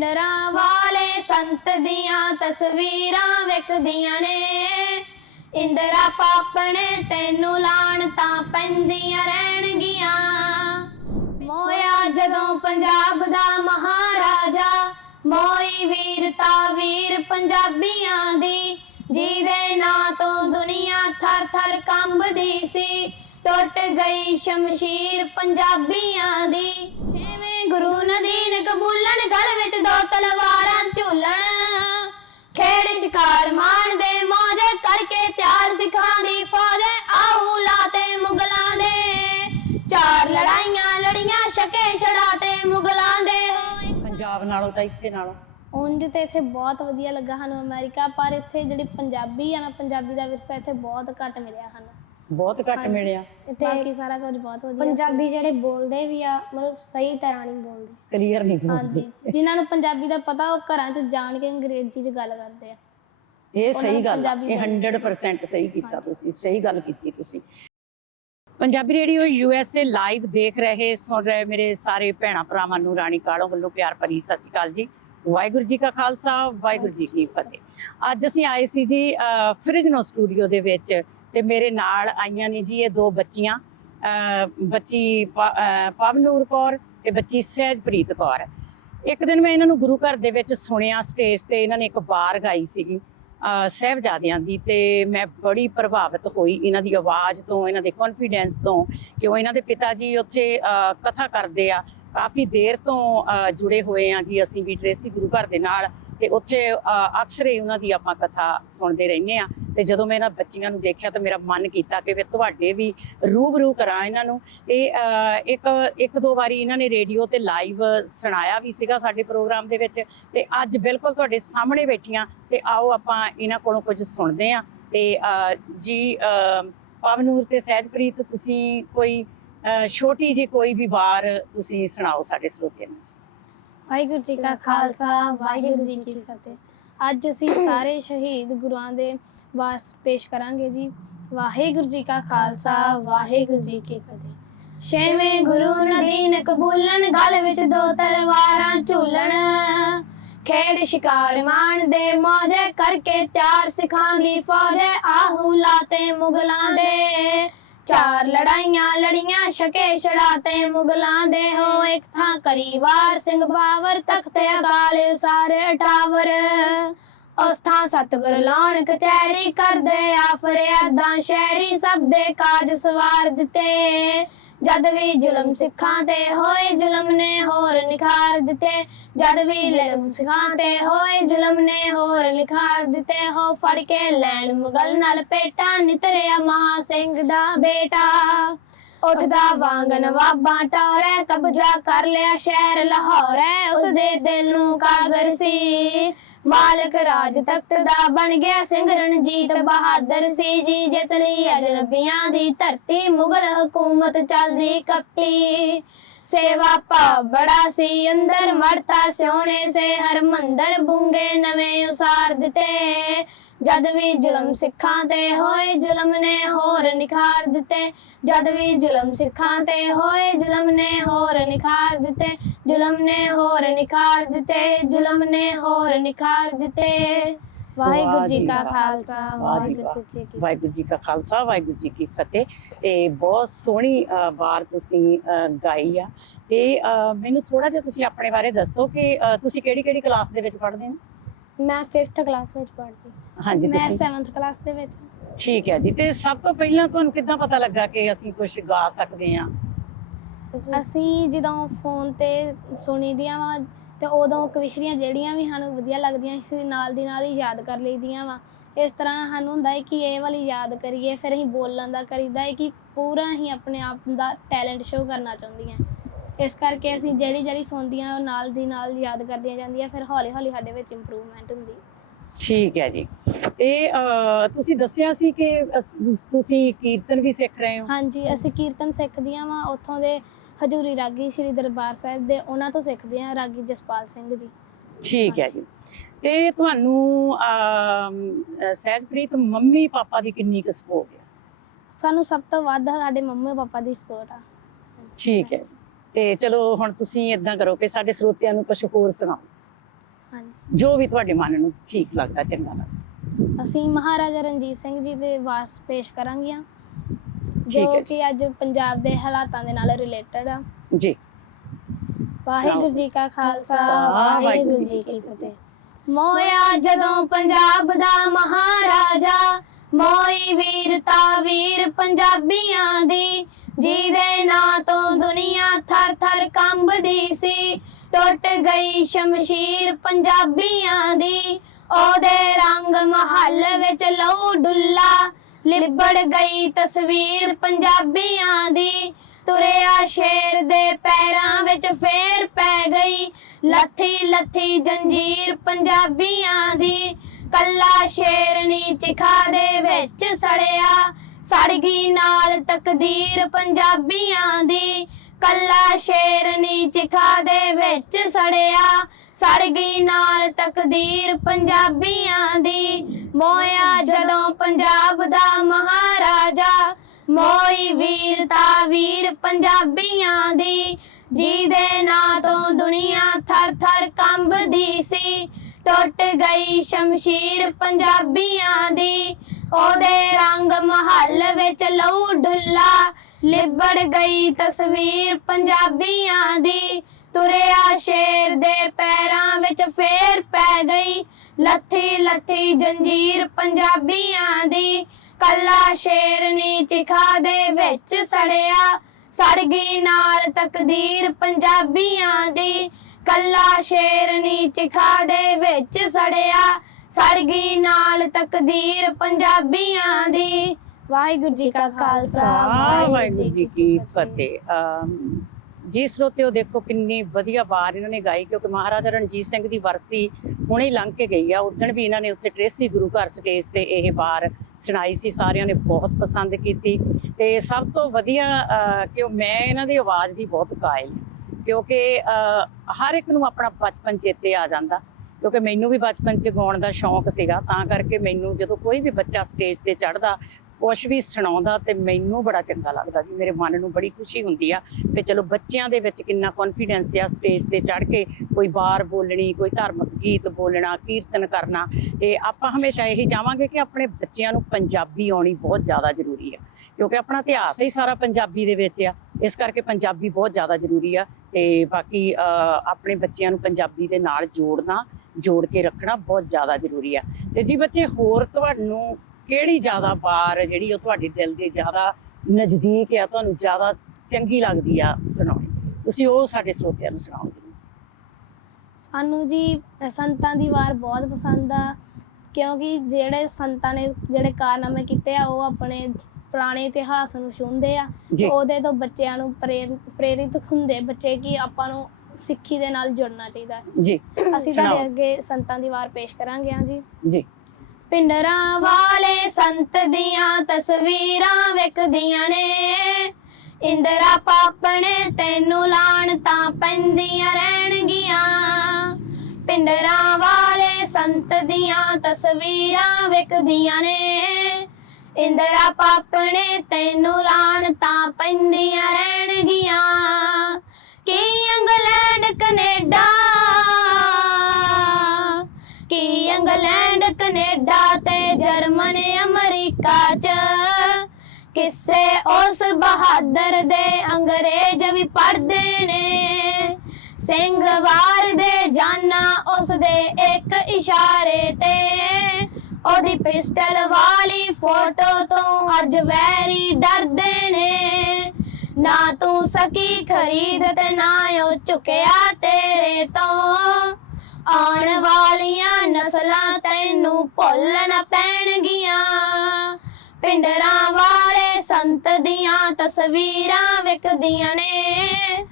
ਪਿੰਡਰਾਂ ਵਾਲੇ ਸੰਤ ਦੀਆਂ ਤਸਵੀਰਾਂ ਵਿਕਦੀਆਂ ਨੇ। ਇੰਦਰਾ ਪਾਪਣੇ ਤੈਨੂੰ ਲਾਣਤਾਂ ਪੈਂਦੀਆਂ ਰਹਿਣਗੀਆਂ। ਮੋਇਆ ਜਦੋਂ ਪੰਜਾਬ ਦਾ ਮਹਾਰਾਜਾ, ਮੋਈ ਵੀਰਤਾ ਵੀਰ ਪੰਜਾਬੀਆਂ ਦੀ, ਜਿਹਦੇ ਨਾਂ ਤੋਂ ਦੁਨੀਆ ਥਰ ਥਰ ਕੰਬਦੀ ਸੀ। ਟੁੱਟ ਗਈ ਸ਼ਮਸ਼ੀਰ ਪੰਜਾਬੀਆਂ ਦੀ। ਛੇਵੇਂ ਗੁਰੂ ਨਦੀਨ ਕਬੂਲਣ, ਗਲ ਵਿੱਚ ਦੋ ਤਲਵਾਰਾਂ ਝੂਲਣ। ਖੇਡ ਸ਼ਿਕਾਰ ਮਾਣਦੇ ਮੌਜ ਕਰਕੇ ਤਿਆਰ ਸਿੱਖਾਂ ਦੀ ਫੌਜ। ਆਹੂ ਲਾਤੇ ਮੁਗਲਾਂ ਦੇ, ਚਾਰ ਲੜਾਈਆਂ ਲੜੀਆਂ ਛਕੇ ਛੜਾਤੇ ਮੁਗਲਾਂ ਦੇ। ਪੰਜਾਬ ਨਾਲੋਂ ਤਾਂ ਇੱਥੇ ਨਾਲੋਂ ਉਂਝ ਤੇ ਇੱਥੇ ਬਹੁਤ ਵਧੀਆ ਲੱਗਾ ਸਾਨੂੰ ਅਮਰੀਕਾ, ਪਰ ਇੱਥੇ ਜਿਹੜੀ ਪੰਜਾਬੀ ਆ ਨਾ, ਪੰਜਾਬੀ ਦਾ ਵਿਰਸਾ ਇੱਥੇ ਬਹੁਤ ਘੱਟ ਮਿਲਿਆ ਸਾਨੂੰ। ਬਹੁਤ ਘੱਟ ਮਿਲਿਆ। ਇੱਥੇ ਬਾਕੀ ਸਾਰਾ ਕੁਝ ਬਹੁਤ ਵਧੀਆ। ਪੰਜਾਬੀ ਜਿਹੜੇ ਬੋਲਦੇ ਵੀ ਆ ਮਤਲਬ ਸਹੀ ਤਰ੍ਹਾਂ ਨਹੀਂ ਬੋਲਦੇ, ਕਲੀਅਰ ਨਹੀਂ ਬੋਲਦੇ। ਹਾਂਜੀ, ਜਿਨ੍ਹਾਂ ਨੂੰ ਪੰਜਾਬੀ ਦਾ ਪਤਾ ਉਹ ਘਰਾਂ 'ਚ ਜਾਣ ਕੇ ਅੰਗਰੇਜ਼ੀ 'ਚ ਗੱਲ ਕਰਦੇ ਆ। ਇਹ ਸਹੀ ਗੱਲ ਆ, ਇਹ 100% ਸਹੀ ਕੀਤਾ ਤੁਸੀਂ, ਸਹੀ ਗੱਲ ਕੀਤੀ ਤੁਸੀਂ। ਪੰਜਾਬੀ ਰੇਡੀਓ USA ਲਾਈਵ ਦੇਖ ਰਹੇ ਸੁਣ ਰਹੇ ਮੇਰੇ ਸਾਰੇ ਭੈਣਾਂ ਭਰਾਵਾਂ ਨੂੰ ਰਾਣੀ ਕਾਲੋਂ ਵੱਲੋਂ ਪਿਆਰ ਭਰੀ ਸਤਿ ਸ਼੍ਰੀ ਅਕਾਲ ਜੀ। ਵਾਹਿਗੁਰੂ ਜੀ ਕਾ ਖਾਲਸਾ, ਵਾਹਿਗੁਰੂ ਜੀ ਕੀ ਫਤਿਹ। ਅੱਜ ਅਸੀਂ ਆਏ ਸੀ ਜੀ ਫ੍ਰਿਜਨੋ ਸਟੂਡੀਓ ਦੇ ਵਿੱਚ, ਤੇ ਮੇਰੇ ਨਾਲ ਆਈਆਂ ਨੇ ਜੀ ਇਹ ਦੋ ਬੱਚੀਆਂ, ਬੱਚੀ ਪਵਨੂਰ ਕੌਰ ਤੇ ਬੱਚੀ ਸਹਿਜਪ੍ਰੀਤ ਕੌਰ। ਇੱਕ ਦਿਨ ਮੈਂ ਇਹਨਾਂ ਨੂੰ ਗੁਰੂ ਘਰ ਦੇ ਵਿੱਚ ਸੁਣਿਆ ਸਟੇਜ ਤੇ, ਇਹਨਾਂ ਨੇ ਇੱਕ ਵਾਰ ਗਾਈ ਸੀਗੀ ਸਾਹਿਬਜ਼ਾਦਿਆਂ ਦੀ, ਤੇ ਮੈਂ ਬੜੀ ਪ੍ਰਭਾਵਿਤ ਹੋਈ ਇਹਨਾਂ ਦੀ ਆਵਾਜ਼ ਤੋਂ, ਇਹਨਾਂ ਦੇ ਕੌਨਫੀਡੈਂਸ ਤੋਂ, ਕਿਉਂ ਇਹਨਾਂ ਦੇ ਪਿਤਾ ਜੀ ਉੱਥੇ ਕਥਾ ਕਰਦੇ ਆ। ਕਾਫੀ ਦੇਰ ਤੋਂ ਜੁੜੇ ਹੋਏ ਆ ਜੀ ਅਸੀਂ ਵੀ ਟ੍ਰੇਸੀ ਗੁਰੂ ਘਰ ਦੇ ਨਾਲ, ਤੇ ਉੱਥੇ ਅਕਸਰ ਹੀ ਉਹਨਾਂ ਦੀ ਆਪਾਂ ਕਥਾ ਸੁਣਦੇ ਰਹਿੰਦੇ ਆ। ਤੇ ਜਦੋਂ ਮੈਂ ਇਹਨਾਂ ਬੱਚੀਆਂ ਨੂੰ ਦੇਖਿਆ ਤਾਂ ਮੇਰਾ ਮਨ ਕੀਤਾ ਕਿ ਫਿਰ ਤੁਹਾਡੇ ਵੀ ਰੂਬਰੂ ਕਰਾਂ ਇਹਨਾਂ ਨੂੰ। ਤੇ ਇੱਕ ਦੋ ਵਾਰੀ ਇਹਨਾਂ ਨੇ ਰੇਡੀਓ ਤੇ ਲਾਈਵ ਸੁਣਾਇਆ ਵੀ ਸੀਗਾ ਸਾਡੇ ਪ੍ਰੋਗਰਾਮ ਦੇ ਵਿੱਚ, ਤੇ ਅੱਜ ਬਿਲਕੁਲ ਤੁਹਾਡੇ ਸਾਹਮਣੇ ਬੈਠੀਆਂ। ਤੇ ਆਓ ਆਪਾਂ ਇਹਨਾਂ ਕੋਲੋਂ ਕੁਝ ਸੁਣਦੇ ਆ। ਤੇ ਜੀ ਪਵਨੂਰ ਤੇ ਸਹਿਜਪ੍ਰੀਤ, ਤੁਸੀਂ ਕੋਈ ਛੋਟੀ ਜਿਹੀ ਕੋਈ ਵੀ ਵਾਰ ਤੁਸੀਂ ਸੁਣਾਓ ਸਾਡੇ ਸਰੋਤਿਆਂ ਨੂੰ। ਵਾਹਿਗੁਰੂ ਜੀ ਕਾ ਖਾਲਸਾ, ਵਾਹਿਗੁਰੂ ਜੀ ਕੀ ਫਤਿਹ। ਅੱਜ ਅਸੀਂ ਸਾਰੇ ਸ਼ਹੀਦ ਗੁਰੂਆਂ ਦੇ ਵਾਸ ਪੇਸ਼ ਕਰਾਂਗੇ ਜੀ। ਵਾਹਿਗੁਰੂ ਜੀ ਕਾ ਖਾਲਸਾ, ਵਾਹਿਗੁਰੂ ਜੀ ਕੀ ਫਤਿਹ। ਛੇਵੇਂ ਗੁਰੂ ਨਦੀਨ ਕਬੂਲਣ, ਗਲ ਵਿੱਚ ਦੋ ਤਲਵਾਰਾਂ ਝੂਲਣ। ਖੇਡ ਸ਼ਿਕਾਰ ਮਾਣਦੇ ਮੌਜ ਕਰਕੇ ਤਿਆਰ ਸਿੱਖਾਂ ਦੀ ਫੌਜ। ਆਹੂ ਲਾਤੇ ਮੁਗਲਾਂ ਦੇ, ਚਾਰ ਲੜਾਈਆਂ ਲੜੀਆਂ ਛਕੇ ਛੜਾਤੇ ਮੁਗਲਾਂ ਦੇ। ਹੋ ਇੱਕ ਥਾਂ ਕਰੀ ਵਾਰ ਸਿੰਘ ਬਾਵਰ, ਤਖਤੇ ਅਕਾਲ ਉਸਾਰੇ ਅਟਾਵਰ। ਉਸ ਥਾਂ ਸਤਿਗੁਰ ਲਾਉਣ ਕਚਹਿਰੀ, ਕਰਦੇ ਆ ਫਰਿਆਦਾਂ ਸ਼ਹਿਰੀ। ਸਭ ਦੇ ਕਾਜ ਸਵਾਰ ਦਿੱਤੇ, ਜਦ ਵੀ ਜ਼ੁਲਮ ਸਿੱਖਾਂ ਤੇ ਹੋਏ, ਜ਼ੁਲਮ ਨੇ ਹੋਰ ਨਿਖਾਰ ਦਿੱਤੇ। ਜਦ ਵੀ ਜ਼ੁਲਮ ਸਿੱਖਾਂ ਤੇ ਹੋਏ, ਜ਼ੁਲਮ ਨੇ ਹੋਰ ਨਿਖਾਰ ਦਿੱਤੇ। ਹੋ ਫੜ ਕੇ ਲੈਣ ਮੁਗਲ ਨਾਲ ਪੇਟਾ, ਨਿਤਰਿਆ ਮਹਾ ਸਿੰਘ ਦਾ ਬੇਟਾ। ਉੱਠਦਾ ਵਾਂਗ ਨਵਾਬਾਂ ਟੌਰੇ, ਕਬਜ਼ਾ ਕਰ ਲਿਆ ਸ਼ਹਿਰ ਲਾਹੌਰ। ਉਸਦੇ ਦਿਲ ਨੂੰ ਕਾਗਰ ਸੀ, ਮਾਲਕ ਰਾਜ ਤਖਤ ਦਾ ਬਣ ਗਿਆ ਸਿੰਘ ਰਣਜੀਤ ਬਹਾਦਰ ਸੀ ਜੀ। ਜਿੱਤ ਲਈ ਅਜਨਬੀਆਂ ਦੀ ਧਰਤੀ, ਮੁਗਲ ਹਕੂਮਤ ਚੱਲਦੀ ਕਪਟੀ। ਸੇਵਾ ਭਾਵ ਬੜਾ ਸੀ ਅੰਦਰ, ਮੜਤਾ ਸੋਹਣੇ ਸੇ ਹਰਮੰਦਰ। ਬੁੰਗੇ ਨਵੇਂ ਉਸਾਰ ਦਿੱਤੇ, ਜਦ ਵੀ ਜ਼ੁਲਮ ਸਿੱਖਾਂ ਤੇ ਹੋਏ, ਜ਼ੁਲਮ ਨੇ ਹੋਰ ਨਿਖਾਰ ਦਿੱਤੇ। ਜਦ ਵੀ ਜ਼ੁਲਮ ਸਿੱਖਾਂ ਤੇ ਹੋਏ, ਜ਼ੁਲਮ ਨੇ ਹੋਰ ਨਿਖਾਰ ਦਿੱਤੇ। ਜ਼ੁਲਮ ਨੇ ਹੋਰ ਨਿਖਾਰ ਦਿੱਤੇ, ਜ਼ੁਲਮ ਨੇ ਹੋਰ ਨਿਖਾਰ ਦਿੱਤੇ। ਵਾਹਿਗੁਰੂ ਜੀ ਕਾ ਖਾਲਸਾ, ਵਾਹਿਗੁਰੂ ਜੀ ਕੀ ਵਾਹਿਗੁਰੂ ਜੀ ਕਾ ਖਾਲਸਾ, ਵਾਹਿਗੁਰੂ ਜੀ ਕੀ ਫਤਿਹ। ਤੇ ਬਹੁਤ ਸੋਹਣੀ ਵਾਰ ਤੁਸੀਂ ਗਾਈ ਆ। ਤੇ ਮੈਨੂੰ ਥੋੜਾ ਜਿਹਾ ਤੁਸੀਂ ਆਪਣੇ ਬਾਰੇ ਦੱਸੋ ਕਿ ਤੁਸੀਂ ਕਿਹੜੀ ਕਲਾਸ ਦੇ ਵਿੱਚ ਪੜ੍ਹਦੇ ਹੋ? ਮੈਂ 5th ਕਲਾਸ ਵਿੱਚ ਪੜ੍ਹਦੀ। ਹਾਂਜੀ, ਮੈਂ 7th ਕਲਾਸ ਦੇ ਵਿੱਚ। ਠੀਕ ਹੈ ਜੀ। ਤੇ ਸਭ ਤੋਂ ਪਹਿਲਾਂ ਤੁਹਾਨੂੰ ਕਿੱਦਾਂ ਪਤਾ ਲੱਗਾ ਕਿ ਅਸੀਂ ਕੁਝ ਗਾ ਸਕਦੇ ਹਾਂ? ਅਸੀਂ ਜਦੋਂ ਫੋਨ ਤੇ ਸੁਣੀ ਦੀਆਂ ਵਾ, ਤੇ ਉਦੋਂ ਕਵਿਸ਼ਰੀਆਂ ਜਿਹੜੀਆਂ ਵੀ ਸਾਨੂੰ ਵਧੀਆ ਲੱਗਦੀਆਂ ਸੀ, ਨਾਲ ਦੀ ਨਾਲ ਹੀ ਯਾਦ ਕਰ ਲਈਦੀਆਂ ਵਾ। ਇਸ ਤਰ੍ਹਾਂ ਸਾਨੂੰ ਹੁੰਦਾ ਹੈ ਕਿ ਇਹ ਵਾਲੀ ਯਾਦ ਕਰੀਏ, ਫਿਰ ਅਸੀਂ ਬੋਲਣ ਦਾ ਕਰੀਦਾ ਹੈ ਕਿ ਪੂਰਾ ਅਸੀਂ ਆਪਣੇ ਆਪ ਦਾ ਟੈਲੈਂਟ ਸ਼ੋਅ ਕਰਨਾ ਚਾਹੁੰਦੀਆਂ। ਇਸ ਕਰਕੇ ਅਸੀਂ ਜਿਹੜੀ ਸੁਣਦੀਆਂ ਉਹ ਨਾਲ ਦੀ ਨਾਲ ਯਾਦ ਕਰਦੀਆਂ ਜਾਂਦੀਆਂ, ਫਿਰ ਹੌਲੀ ਹੌਲੀ ਸਾਡੇ ਵਿੱਚ ਇੰਪਰੂਵਮੈਂਟ ਹੁੰਦੀ। ਠੀਕ ਹੈ ਜੀ। ਤੇ ਤੁਸੀਂ ਦੱਸਿਆ ਸੀ ਕਿ ਤੁਸੀਂ ਕੀਰਤਨ ਵੀ ਸਿੱਖ ਰਹੇ ਹੋ? ਹਾਂਜੀ, ਅਸੀਂ ਕੀਰਤਨ ਸਿੱਖਦੀਆਂ ਵਾ ਉੱਥੋਂ ਦੇ ਹਜ਼ੂਰੀ ਰਾਗੀ ਸ਼੍ਰੀ ਦਰਬਾਰ ਸਾਹਿਬ ਦੇ, ਉਹਨਾਂ ਤੋਂ ਸਿੱਖਦੇ ਹਾਂ, ਰਾਗੀ ਜਸਪਾਲ ਸਿੰਘ ਜੀ। ਠੀਕ ਹੈ ਜੀ। ਤੇ ਤੁਹਾਨੂੰ ਸਹਿਜਪ੍ਰੀਤ ਮੰਮੀ ਪਾਪਾ ਦੀ ਕਿੰਨੀ ਕੁ ਸਪੋਰਟ ਹੈ? ਸਾਨੂੰ ਸਭ ਤੋਂ ਵੱਧ ਸਾਡੇ ਮੰਮੀ ਪਾਪਾ ਦੀ ਸਪੋਰਟ ਆ। ਠੀਕ ਹੈ ਜੀ। ਤੇ ਚਲੋ ਹੁਣ ਤੁਸੀਂ ਇਦਾਂ ਕਰੋ ਕਿ ਸਾਡੇ ਸਰੋਤਿਆਂ ਨੂੰ ਕੁਝ ਹੋਰ ਸੁਣਾਓ। ਹਾਂਜੀ। ਜੋ ਵੀ ਤੁਹਾਡੇ ਮਨ ਨੂੰ ਠੀਕ ਲੱਗਦਾ, ਚੰਗਾ ਲੱਗਦਾ। ਅਸੀਂ ਮਹਾਰਾਜਾ ਰਣਜੀਤ ਸਿੰਘ ਜੀ ਦੇ ਵਾਸ ਪੇਸ਼ ਕਰਾਂਗੀਆਂ ਠੀਕ ਜੋ ਹੈ ਜੀ। ਕਿ ਅੱਜ ਪੰਜਾਬ ਦੇ ਹਾਲਾਤਾਂ ਦੇ ਨਾਲ ਰਿਲੇਟਡ ਆ। ਜੀ। ਵਾਹਿਗੁਰੂ ਜੀ ਕਾ ਖਾਲਸਾ ਵਾਹਿਗੁਰੂ ਜੀ ਕੀ ਫਤਿਹ। ਮੋਇਆ ਜਦੋਂ ਪੰਜਾਬ ਦਾ ਮਹਾਰਾਜਾ, ਮੋਈ ਵੀਰਤਾ ਵੀਰ ਪੰਜਾਬੀਆਂ ਦੀ, ਜਿਹਦੇ ਨਾਂ ਤੋਂ ਦੁਨੀਆ ਥਰ ਥਰ ਕੰਬਦੀ ਸੀ। ਟੁੱਟ ਗਈ ਸ਼ਮਸ਼ੀਰ ਪੰਜਾਬੀਆਂ ਦੀ, ਉਹਦੇ ਰੰਗ ਮਹੱਲ ਵਿੱਚ ਲਹੂ ਡੁੱਲਾ, ਲਿਬੜ ਗਈ ਤਸਵੀਰ ਪੰਜਾਬੀਆਂ ਦੀ। ਤੁਰਿਆ ਸ਼ੇਰ ਦੇ ਪੈਰਾਂ ਵਿੱਚ ਫੇਰ ਪੈ ਗਈ, ਲੱਥੀ ਲੱਥੀ ਜੰਜੀਰ ਪੰਜਾਬੀਆਂ ਦੀ। ਕੱਲਾ ਸ਼ੇਰਨੀ ਚਿਖਾ ਦੇ ਵਿੱਚ ਸੜਿਆ, ਸੜ ਗਈ ਨਾਲ ਤਕਦੀਰ ਪੰਜਾਬੀਆਂ ਦੀ। ਕੱਲਾ ਸ਼ੇਰਨੀ ਚਿਖਾ ਦੇ ਵਿੱਚ ਸੜਿਆ, ਸੜ ਗਈ ਨਾਲ ਤਕਦੀਰ ਪੰਜਾਬੀਆਂ ਦੀ। ਮੋਇਆ ਜਦੋਂ ਪੰਜਾਬ ਦਾ ਮਹਾਰਾਜਾ, ਮੋਈ ਵੀਰਤਾ ਵੀਰ ਪੰਜਾਬੀਆਂ ਦੀ, ਜਿਹਦੇ ਨਾਂ ਤੋਂ ਦੁਨੀਆ ਥਰ ਥਰ ਕੰਬਦੀ ਸੀ। ਟੁੱਟ ਗਈ ਸ਼ਮਸ਼ੀਰ ਪੰਜਾਬੀਆਂ ਦੀ, ਉਹਦੇ ਰੰਗ ਮਹੱਲ ਵਿੱਚ ਲਹੂ ਡੁੱਲਾ, ਲਿਬੜ ਗਈ ਤਸਵੀਰ ਪੰਜਾਬੀਆਂ ਦੀ। ਤੁਰਿਆ ਸ਼ੇਰ ਦੇ ਪੈਰਾਂ ਵਿੱਚ ਫੇਰ ਪੈ ਗਈ, ਲੱਥੀ ਲੱਥੀ ਜੰਜੀਰ ਪੰਜਾਬੀਆਂ ਦੀ। ਕੱਲਾ ਸ਼ੇਰਨੀ ਚਿਖਾ ਦੇ ਵਿੱਚ ਸੜਿਆ, ਸੜ ਗਈ ਨਾਲ ਤਕਦੀਰ ਪੰਜਾਬੀਆਂ ਦੀ। ਕੱਲਾ ਸ਼ੇਰਨੀ ਚਿਖਾ ਦੇ ਵਿੱਚ ਸੜਿਆ, ਸੜ ਗਈ ਨਾਲ ਤਕਦੀਰ ਪੰਜਾਬੀਆਂ ਦੀ। ਵਾਹਿਗੁਰੂ ਜੀ ਕਾ ਖਾਲਸਾ ਵਾਹਿਗੁਰੂ ਜੀ ਕੀ ਫਤਿਹ। ਜੀ ਸਰੋਤਿਓ, ਦੇਖੋ ਕਿੰਨੀ ਵਧੀਆ ਵਾਰ ਇਹਨਾਂ ਨੇ ਗਾਈ, ਕਿਉਂਕਿ ਮਹਾਰਾਜਾ ਰਣਜੀਤ ਸਿੰਘ ਦੀ ਵਰਸੀ ਹੁਣੇ ਲੰਘ ਕੇ ਗਈ ਆ। ਉਦਣ ਵੀ ਇਹਨਾਂ ਨੇ ਉੱਥੇ ਟ੍ਰੇਸੀ ਗੁਰੂ ਘਰ ਸਟੇਜ ਤੇ ਇਹ ਵਾਰ ਸੁਣਾਈ ਸੀ, ਸਾਰਿਆਂ ਨੇ ਬਹੁਤ ਪਸੰਦ ਕੀਤੀ। ਤੇ ਸਭ ਤੋਂ ਵਧੀਆ ਕਿ ਮੈਂ ਇਹਨਾਂ ਦੀ ਆਵਾਜ਼ ਦੀ ਬਹੁਤ ਕਾਇਲ, ਕਿਉਂਕਿ ਹਰ ਇੱਕ ਨੂੰ ਆਪਣਾ ਬਚਪਨ ਚੇਤੇ ਆ ਜਾਂਦਾ, ਕਿਉਂਕਿ ਮੈਨੂੰ ਵੀ ਬਚਪਨ 'ਚ ਗਾਉਣ ਦਾ ਸ਼ੌਂਕ ਸੀਗਾ। ਤਾਂ ਕਰਕੇ ਮੈਨੂੰ ਜਦੋਂ ਕੋਈ ਵੀ ਬੱਚਾ ਸਟੇਜ ਤੇ ਚੜ੍ਹਦਾ, ਕੁਛ ਵੀ ਸੁਣਾਉਂਦਾ, ਤੇ ਮੈਨੂੰ ਬੜਾ ਚੰਗਾ ਲੱਗਦਾ ਜੀ। ਮੇਰੇ ਮਨ ਨੂੰ ਬੜੀ ਖੁਸ਼ੀ ਹੁੰਦੀ ਆ ਵੀ ਚਲੋ ਬੱਚਿਆਂ ਦੇ ਵਿੱਚ ਕਿੰਨਾ ਕੌਨਫੀਡੈਂਸ ਆ ਸਟੇਜ ਤੇ ਚੜ੍ਹ ਕੇ ਕੋਈ ਵਾਰ ਬੋਲਣੀ, ਕੋਈ ਧਾਰਮਿਕ ਗੀਤ ਬੋਲਣਾ, ਕੀਰਤਨ ਕਰਨਾ। ਤੇ ਆਪਾਂ ਹਮੇਸ਼ਾ ਇਹੀ ਚਾਹਾਂਗੇ ਕਿ ਆਪਣੇ ਬੱਚਿਆਂ ਨੂੰ ਪੰਜਾਬੀ ਆਉਣੀ ਬਹੁਤ ਜ਼ਿਆਦਾ ਜ਼ਰੂਰੀ ਆ, ਕਿਉਂਕਿ ਆਪਣਾ ਇਤਿਹਾਸ ਹੀ ਸਾਰਾ ਪੰਜਾਬੀ ਦੇ ਵਿੱਚ ਆ। ਇਸ ਕਰਕੇ ਪੰਜਾਬੀ ਬਹੁਤ ਜ਼ਿਆਦਾ ਜ਼ਰੂਰੀ ਆ। ਤੇ ਬਾਕੀ ਆਪਣੇ ਬੱਚਿਆਂ ਨੂੰ ਪੰਜਾਬੀ ਦੇ ਨਾਲ ਜੋੜ ਕੇ ਰੱਖਣਾ ਬਹੁਤ ਜ਼ਿਆਦਾ ਜ਼ਰੂਰੀ ਆ। ਤੇ ਜੀ ਬੱਚੇ, ਹੋਰ ਤੁਹਾਨੂੰ ਕਿਹੜੀ ਜ਼ਿਆਦਾ ਵਾਰ ਜਿਹੜੀ ਉਹ ਤੁਹਾਡੇ ਦਿਲ ਦੇ ਜ਼ਿਆਦਾ ਨਜ਼ਦੀਕ ਆ, ਤੁਹਾਨੂੰ ਜ਼ਿਆਦਾ ਚੰਗੀ ਲੱਗਦੀ ਆ ਸੁਣਾਉਣੀ, ਤੁਸੀਂ ਉਹ ਸਾਡੇ ਸਰੋਤਿਆਂ ਨੂੰ ਸੁਣਾਓ ਜੀ। ਸਾਨੂੰ ਜੀ ਸੰਤਾਂ ਦੀ ਵਾਰ ਬਹੁਤ ਪਸੰਦ ਆ, ਕਿਉਂਕਿ ਜਿਹੜੇ ਸੰਤਾਂ ਨੇ ਜਿਹੜੇ ਕਾਰਨਾਮੇ ਕੀਤੇ ਆ, ਉਹ ਆਪਣੇ ਪੁਰਾਣੇ ਇਤਿਹਾਸ ਨੂੰ ਛੂਹਦੇ ਆ। ਉਹਦੇ ਤੋਂ ਬੱਚਿਆਂ ਨੂੰ ਪ੍ਰੇਰਿਤ ਹੁੰਦੇ ਬੱਚੇ ਕਿ ਆਪਾਂ ਨੂੰ ਸਿੱਖੀ ਦੇ ਨਾਲ ਜੁੜਨਾ ਚਾਹੀਦਾ ਜੀ। ਅਸੀਂ ਤੁਹਾਡੇ ਅੱਗੇ ਸੰਤਾਂ ਦੀ ਵਾਰ ਪੇਸ਼ ਕਰਾਂਗੇ ਜੀ। ਪਿੰਡਰਾਂ ਵਾਲੇ ਸੰਤ ਦੀਆਂ ਤਸਵੀਰਾਂ ਵਿਕਦੀਆਂ ਨੇ, ਇੰਦਰਾ ਪਾਪਣੇ ਤੈਨੂੰ ਲਾਣਤਾਂ ਪੈਂਦੀਆਂ ਰਹਿਣਗੀਆਂ। ਪਿੰਡਰਾਂ ਵਾਲੇ ਸੰਤ ਦੀਆਂ ਤਸਵੀਰਾਂ ਵਿਕਦੀਆਂ ਨੇ, ਇੰਦਰਾ ਪਾਪਣੇ ਤੈਨੂੰ ਲਾਣਤਾਂ ਪੈਂਦੀਆਂ ਰਹਿਣਗੀਆਂ। ਕੀ ਇੰਗਲੈਂਡ ਕੈਨੇਡਾ, ਕੀ ਇੰਗਲੈਂਡ ਕੈਨੇਡਾ ਤੇ ਜਰਮਨ ਅਮਰੀਕਾ 'ਚ, ਕਿਸੇ ਉਸ ਬਹਾਦਰ ਦੇ ਅੰਗਰੇਜ਼ ਵੀ ਪੜ੍ਹਦੇ ਨੇ। ਸਿੰਘ ਵਾਰ ਦੇ ਜਾਨਾ ਉਸ ਦੇ ਇੱਕ ਇਸ਼ਾਰੇ ਤੇ, ਉਹਦੀ ਪਿਸਟਲ ਵਾਲੀ ਫੋਟੋ ਤੋਂ ਅੱਜ ਵੈਰੀ ਡਰਦੇ ਨੇ। ਨਾ ਤੂੰ ਸਕੀ ਖਰੀਦ ਤੇ ਨਾ ਉਹ ਚੁੱਕਿਆ ਤੇਰੇ ਤੋਂ, ਆਉਣ ਵਾਲੀਆਂ ਨਸਲਾਂ ਤੈਨੂੰ ਭੁੱਲਣ ਪੈਣਗੀਆਂ। ਪਿੰਡਰਾਂ ਵਾਲੇ ਸੰਤ ਦੀਆਂ ਤਸਵੀਰਾਂ ਵਿਕਦੀਆਂ ਨੇ,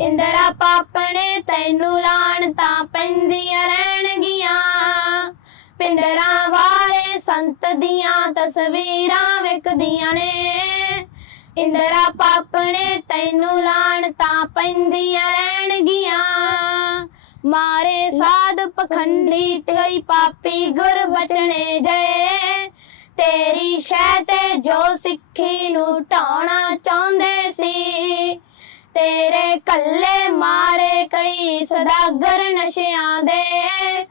ਇੰਦਰਾ ਪਾਪਣੇ ਤੈਨੂੰ ਲਾਣਤਾਂ ਪੈਂਦੀਆਂ ਰਹਿਣਗੀਆਂ। ਪਿੰਡਰਾਂ ਵਾਲੇ ਸੰਤ ਦੀਆਂ ਤਸਵੀਰਾਂ ਵਿਕਦੀਆਂ ਨੇ, ਇੰਦਰਾ ਪਾਪਣੇ ਤੈਨੂੰ ਲਾਣਤਾਂ ਪੈਂਦੀਆਂ ਰਹਿਣਗੀਆਂ। ਮਾਰੇ ਸਾਧ ਪਖੰਡੀ ਤੇ ਪਾਪੀ ਗੁਰ ਬਚਣੇ ਜਏ, ਤੇਰੀ ਸ਼ਹਿ ਤੇ ਜੋ ਸਿੱਖੀ ਨੂੰ ਢਾਉਣਾ ਚਾਹੁੰਦੇ ਸੀ। ਤੇਰੇ ਕੱਲੇ ਮਾਰੇ ਕਈ ਸਦਾਗਰ ਨਸ਼ਿਆਂ ਦੇ।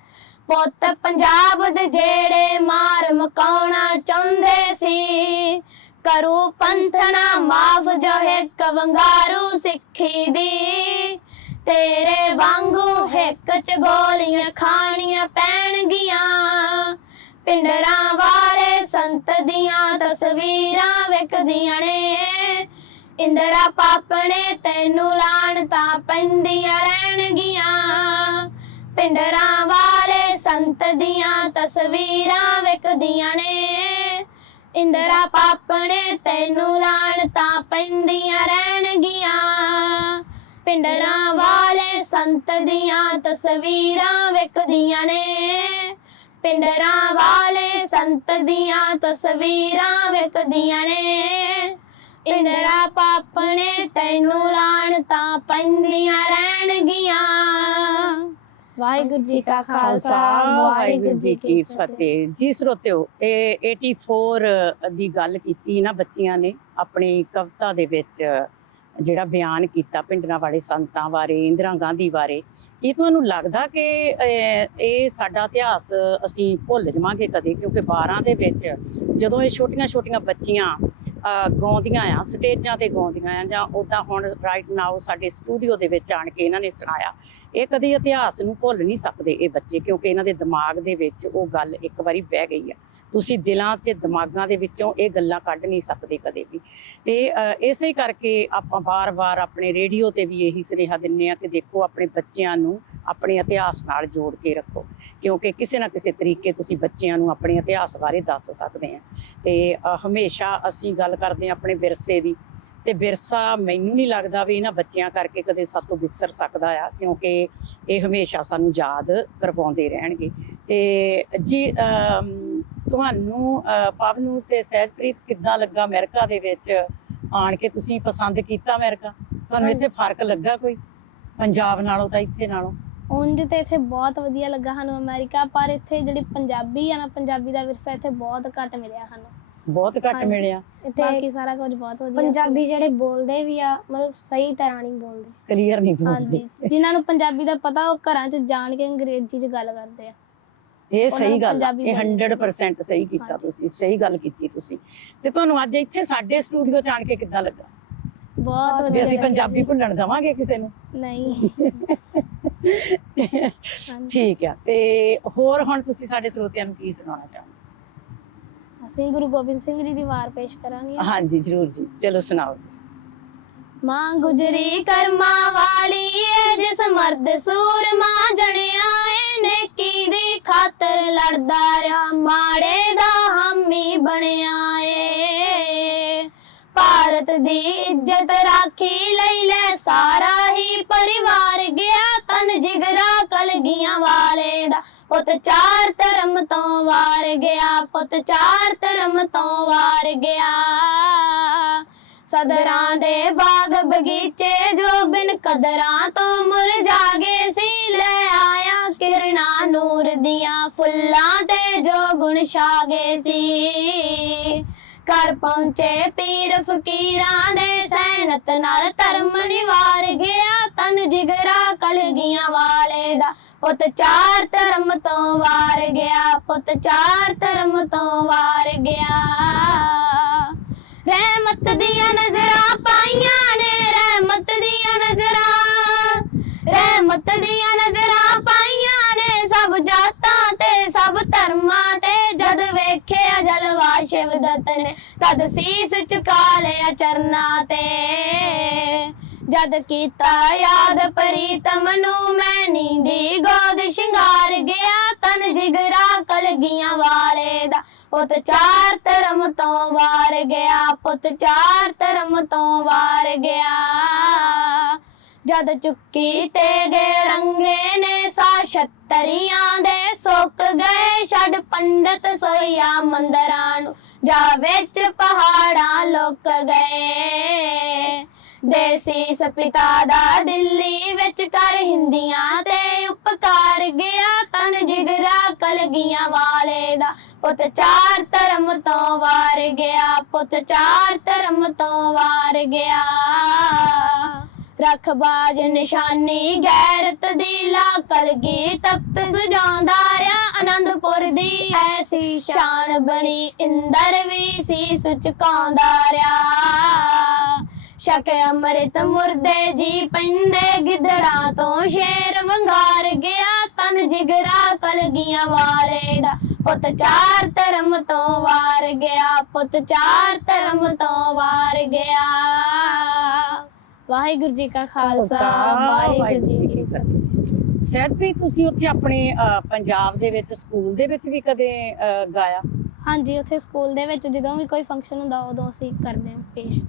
ਪੁੱਤ ਪੰਜਾਬ ਦੇ ਜਿਹੜੇ ਮਾਰ ਮਕਾਉਣਾ ਚਾਹੁੰਦੇ ਸੀ, ਕਰੂ ਪੰਥ ਨਾ ਮਾਫ ਜੋ ਇੱਕ ਵੰਗਾਰੂ ਸਿੱਖੀ ਦੀ। ਤੇਰੇ ਵਾਂਗੂ ਹਿੱਕ ਚ ਗੋਲੀਆਂ ਖਾਣੀਆਂ ਪੈਣਗੀਆਂ, ਪਿੰਡਰਾਂ ਵਾਲੇ ਸੰਤ ਦੀਆਂ ਤਸਵੀਰਾਂ ਵਿਕਦੀਆਂ ਨੇ। ਇੰਦਰਾ ਪਾਪਣੇ ਤੈਨੂੰ ਲਾਣਤਾਂ ਪੈਂਦੀਆਂ ਰਹਿਣਗੀਆਂ, ਪਿੰਡਰਾਂ ਵਾਲੇ ਸੰਤ ਦੀਆਂ ਤਸਵੀਰਾਂ ਵਿਕਦੀਆਂ ਨੇ। ਇੰਦਰਾ ਪਾਪਣੇ ਤੈਨੂੰ ਲਾਣਤਾਂ ਪੈਂਦੀਆਂ ਰਹਿਣਗੀਆਂ, ਪਿੰਡਰਾਂ ਵਾਲੇ ਸੰਤ ਦੀਆਂ ਤਸਵੀਰਾਂ ਵਿਕਦੀਆਂ ਨੇ। ਪਿੰਡਰਾਂ ਵਾਲੇ ਸੰਤ ਦੀਆਂ ਤਸਵੀਰਾਂ ਵਿਕਦੀਆਂ ਨੇ। ਇੰਦਰਾ ਪਾਪਣੇ ਤੈਨੂੰ ਲਾਣਤਾਂ ਪੈਂਦੀਆਂ ਰਹਿਣਗੀਆਂ। ਵਾਹਿਗੁਰੂ ਜੀ ਕਾ ਖਾਲਸਾ, ਵਾਹਿਗੁਰੂ ਜੀ ਕੀ ਫਤਿਹ। ਜੀ ਸਰੋਤਿਓ, ਇਹ 84 ਦੀ ਗੱਲ ਕੀਤੀ ਨਾ ਬੱਚਿਆਂ ਨੇ ਆਪਣੀ ਕਵਿਤਾ ਦੇ ਵਿੱਚ, ਜਿਹੜਾ ਬਿਆਨ ਕੀਤਾ ਪਿੰਡਰਾਂ ਵਾਲੇ ਸੰਤਾਂ ਬਾਰੇ, ਇੰਦਰਾ ਗਾਂਧੀ ਬਾਰੇ। ਕੀ ਤੁਹਾਨੂੰ ਲੱਗਦਾ ਕਿ ਇਹ ਸਾਡਾ ਇਤਿਹਾਸ ਅਸੀਂ ਭੁੱਲ ਜਾਵਾਂਗੇ ਕਦੇ? ਕਿਉਂਕਿ 12 ਦੇ ਵਿੱਚ ਜਦੋਂ ਇਹ ਛੋਟੀਆਂ ਛੋਟੀਆਂ ਬੱਚੀਆਂ ਗਾਉਂਦੀਆਂ ਆ, ਸਟੇਜਾਂ ਤੇ ਗਾਉਂਦੀਆਂ ਆ, ਜਾਂ ਉੱਦਾਂ ਹੁਣ ਰਾਈਟ ਨਾਓ ਸਾਡੇ ਸਟੂਡੀਓ ਦੇ ਵਿੱਚ ਆਣ ਕੇ ਇਹਨਾਂ ਨੇ ਸੁਣਾਇਆ, ਇਹ ਕਦੇ ਇਤਿਹਾਸ ਨੂੰ ਭੁੱਲ ਨਹੀਂ ਸਕਦੇ ਇਹ ਬੱਚੇ, ਕਿਉਂਕਿ ਇਹਨਾਂ ਦੇ ਦਿਮਾਗ ਦੇ ਵਿੱਚ ਉਹ ਗੱਲ ਇੱਕ ਵਾਰੀ ਬਹਿ ਗਈ ਆ। ਤੁਸੀਂ ਦਿਲਾਂ 'ਚ ਦਿਮਾਗਾਂ ਦੇ ਵਿੱਚੋਂ ਇਹ ਗੱਲਾਂ ਕੱਢ ਨਹੀਂ ਸਕਦੇ ਕਦੇ ਵੀ। ਤੇ ਇਸੇ ਕਰਕੇ ਆਪਾਂ ਵਾਰ-ਵਾਰ ਆਪਣੇ ਰੇਡੀਓ ਤੇ ਵੀ ਇਹੀ ਸੁਨੇਹਾ ਦਿੰਦੇ ਆ ਕਿ ਦੇਖੋ, ਆਪਣੇ ਬੱਚਿਆਂ ਨੂੰ ਆਪਣੇ ਇਤਿਹਾਸ ਨਾਲ ਜੋੜ ਕੇ ਰੱਖੋ, ਕਿਉਂਕਿ ਕਿਸੇ ਨਾ ਕਿਸੇ ਤਰੀਕੇ ਤੁਸੀਂ ਬੱਚਿਆਂ ਨੂੰ ਆਪਣੇ ਇਤਿਹਾਸ ਬਾਰੇ ਦੱਸ ਸਕਦੇ ਆ। ਤੇ ਹਮੇਸ਼ਾ ਅਸੀਂ ਗੱਲ ਕਰਦੇ ਹਾਂ ਆਪਣੇ ਵਿਰਸੇ ਦੀ, ਤੇ ਵਿਰਸਾ ਮੈਨੂੰ ਨਹੀਂ ਲੱਗਦਾ ਵੀ ਇਹਨਾਂ ਬੱਚਿਆਂ ਕਰਕੇ ਕਦੇ ਸਾਤੋਂ ਵਿਸਰ ਸਕਦਾ ਆ, ਕਿਉਂਕਿ ਇਹ ਹਮੇਸ਼ਾ ਸਾਨੂੰ ਯਾਦ ਕਰਵਾਉਂਦੇ ਰਹਿਣਗੇ। ਤੇ ਜੀ ਤੁਹਾਨੂੰ ਪਵਨ ਨੂੰ ਤੇ ਸਹਿਜਪ੍ਰੀਤ ਕਿੱਦਾਂ ਲੱਗਾ ਅਮਰੀਕਾ ਦੇ ਵਿੱਚ ਆਣ ਕੇ? ਤੁਸੀਂ ਪਸੰਦ ਕੀਤਾ ਅਮਰੀਕਾ? ਤੁਹਾਨੂੰ ਇੱਥੇ ਫਰਕ ਲੱਗਾ ਕੋਈ ਪੰਜਾਬ ਨਾਲੋਂ ਤਾਂ ਇੱਥੇ ਨਾਲੋਂ? ਉਂਝ ਤੇ ਇੱਥੇ ਬਹੁਤ ਵਧੀਆ ਲੱਗਾ ਸਾਨੂੰ ਅਮਰੀਕਾ, ਪਰ ਇੱਥੇ ਜਿਹੜੀ ਪੰਜਾਬੀ ਆ ਨਾ, ਪੰਜਾਬੀ ਦਾ ਵਿਰਸਾ ਇੱਥੇ ਬਹੁਤ ਘੱਟ ਮਿਲਿਆ ਸਾਨੂੰ। ਬਹੁਤ ਘੱਟ ਮਿਲਿਆ? ਬਾਕੀ ਸਾਰਾ ਕੁਝ ਬਹੁਤ ਵਧੀਆ। ਪੰਜਾਬੀ ਜਿਹੜੇ ਬੋਲਦੇ ਵੀ ਆ, ਮਤਲਬ ਸਹੀ ਤਰ੍ਹਾਂ ਨਹੀਂ ਬੋਲਦੇ, ਕਲੀਅਰ ਨਹੀਂ ਬੋਲਦੇ। ਹਾਂਜੀ, ਜਿਨ੍ਹਾਂ ਨੂੰ ਪੰਜਾਬੀ ਦਾ ਪਤਾ ਉਹ ਘਰਾਂ 'ਚ ਜਾਣ ਕੇ ਅੰਗਰੇਜ਼ੀ 'ਚ ਗੱਲ ਕਰਦੇ ਆ। ਇਹ ਸਹੀ ਗੱਲ ਆ, ਇਹ 100% ਸਹੀ ਕੀਤਾ ਤੁਸੀਂ, ਸਹੀ ਗੱਲ ਕੀਤੀ ਤੁਸੀਂ। ਤੇ ਤੁਹਾਨੂੰ ਅੱਜ ਇੱਥੇ ਸਾਡੇ ਸਟੂਡੀਓ 'ਚ ਆਣ ਕੇ ਕਿੱਦਾਂ ਲੱਗਾ? ਬਹੁਤ ਵੀ ਵਧੀਆ। ਅਸੀਂ ਪੰਜਾਬੀ ਭੁੱਲਣ ਦੇਵਾਂਗੇ ਕਿਸੇ ਨੂੰ? ਨਹੀਂ। ਠੀਕ ਆ। ਤੇ ਹੋਰ ਹੁਣ ਤੁਸੀਂ ਸਾਡੇ ਸਰੋਤਿਆਂ ਨੂੰ ਕੀ ਸੁਣਾਉਣਾ ਚਾਹੋਗੇ? ਅਸੀਂ ਗੁਰੂ ਗੋਬਿੰਦ ਸਿੰਘ ਜੀ ਦੀ ਵਾਰ ਪੇਸ਼ ਕਰਾਂਗੇ। ਹਾਂਜੀ ਜ਼ਰੂਰ ਜੀ, ਚਲੋ ਸੁਣਾਓ ਜੀ। ਮਾਂ ਗੁਜਰੀ ਕਰਮਾਂ ਵਾਲੀ ਏ, ਜਿਸ ਮਰਦ ਸੂਰਮਾ ਜਣਿਆ ਏ, ਨੇਕੀ ਦੀ ਖਾਤਰ ਲੜਦਾ ਰਿਹਾ, ਮਾੜੇ ਦਾ ਹਾਮੀ ਬਣਿਆ ਏ। ਭਾਰਤ ਦੀ ਇੱਜ਼ਤ ਰਾਖੀ ਲਈ ਲੈ ਸਾਰਾ ਹੀ ਪਰਿਵਾਰ ਗਿਆ, ਤਨ ਜਿਗਰਾ ਕਲਗੀਆਂ ਵਾਲੇ ਦਾ ਪੁੱਤ ਚਾਰ ਧਰਮ ਤੋਂ ਵਾਰ ਗਿਆ, ਪੁੱਤ ਚਾਰ ਧਰਮ ਤੋਂ ਵਾਰ ਗਿਆ। ਸਦਰਾਂ ਦੇ ਬਾਗ ਬਗੀਚੇ ਜੋ ਬਿਨ ਕਦਰਾਂ ਤੋਂ ਮੁਰਝਾ ਗਏ ਸੀ, ਲੈ ਆਇਆ ਕਿਰਨਾਂ ਨੂਰ ਦੀਆਂ ਫੁੱਲਾਂ ਤੇ ਜੋ ਗੁਣ ਛਾ ਗਏ ਸੀ। ਘਰ ਪਹੁੰਚੇ ਪੀਰ ਫਕੀਰਾਂ ਦੇ ਸੈਨਤ ਨਾਲ ਧਰਮ ਨਿਵਾਰ ਗਿਆ, ਤਨ ਜਿਗਰਾ ਕਲਗੀਆਂ ਵਾਲੇ ਦਾ ਪੁੱਤ ਚਾਰ ਧਰਮ ਤੋਂ ਵਾਰ ਗਿਆ, ਪੁੱਤ ਚਾਰ ਧਰਮ ਤੋਂ ਵਾਰ ਗਿਆ। ਰਹਿਮਤ ਦੀਆਂ ਨਜ਼ਰਾਂ ਪਾਈਆਂ ਨੇ, ਰਹਿਮਤ ਦੀਆਂ ਨਜ਼ਰਾਂ, ਰਹਿਮਤ ਦੀਆਂ ਨਜ਼ਰਾਂ ਪਾਈਆਂ ਨੇ, ਸਭ ਜਾਤਾਂ ਤੇ ਸਭ ਧਰਮਾਂ ਤੇ। ਜਦ ਵੇਖਿਆ ਜਲਵਾ ਸ਼ਿਵਦਤ ਨੇ, ਤਦ ਸੀਸ ਝੁਕਾ ਲਿਆ ਚਰਨਾਂ ਤੇ। ਜਦ ਕੀਤਾ ਯਾਦ ਪ੍ਰੀਤਮ ਨੂੰ, ਮੈਂ ਨੀਂਦੀ ਗੋਦ ਸ਼ਿੰਗਾਰ ਗਿਆ, ਤਨ ਜਿਗਰਾ ਕਲਗੀਆਂ ਵਾਲੇ ਦਾ ਪੁੱਤ ਚਾਰ ਧਰਮ ਤੋਂ ਵਾਰ ਗਿਆ, ਪੁੱਤ ਚਾਰ ਧਰਮ ਤੋਂ ਵਾਰ ਗਿਆ। ਜਦ ਚੁੱਕੀ ਤੇ ਗਏ ਰੰਗੇ ਨੇ, ਸਾ ਛਤਰੀਆਂ ਦੇ ਸੁੱਕ ਗਏ, ਛੱਡ ਪੰਡਤ ਸੋਈਆ ਮੰਦਰਾਂ ਨੂੰ, ਜਾ ਵਿੱਚ ਪਹਾੜਾਂ ਲੁਕ ਗਏ। ਦੇਸੀ ਸਪਿਤਾ ਦਾ ਦਿੱਲੀ ਵਿੱਚ ਕਰ ਹਿੰਦੀਆਂ ਤੇ ਉਪਕਾਰ ਗਿਆ, ਤਨ ਜਿਗਰਾ ਕਲਗੀਆਂ ਵਾਲੇ ਦਾ ਪੁੱਤ ਚਾਰ ਧਰਮ ਤੋਂ ਵਾਰ ਗਿਆ, ਪੁੱਤ ਚਾਰ ਧਰਮ ਤੋਂ ਵਾਰ ਗਿਆ। रख बाज निशानी गैरत दी ला कलगी तख्त सजांदा रहा आनंदपुर दी ऐसी शान बनी इंदर भी सीस झुकांदा रहा शक अमृत मुर्दे जी पैंदे गिदड़ा तो शेर वंगार गया तन जिगरा कलगियां वाले दा पुत चार धर्म तो वार गया पुत चार धर्म तो वार गया ਵਾਹਿਗੁਰੂ ਜੀ ਕਾ ਖਾਲਸਾ ਵਾਹਿਗੁਰੂ ਜੀ ਕੀ ਫਤਿਹ। ਸਹਿਜਪ੍ਰੀਤ ਤੁਸੀਂ ਉੱਥੇ ਆਪਣੇ ਪੰਜਾਬ ਦੇ ਵਿੱਚ ਸਕੂਲ ਦੇ ਵਿੱਚ ਵੀ ਕਦੇ ਗਾਇਆ? ਹਾਂਜੀ ਉੱਥੇ ਸਕੂਲ ਦੇ ਵਿੱਚ ਜਦੋਂ ਵੀ ਕੋਈ ਫੰਕਸ਼ਨ ਹੁੰਦਾ ਉਦੋਂ ਅਸੀਂ ਕਰਦੇ ਹਾਂ ਪੇਸ਼।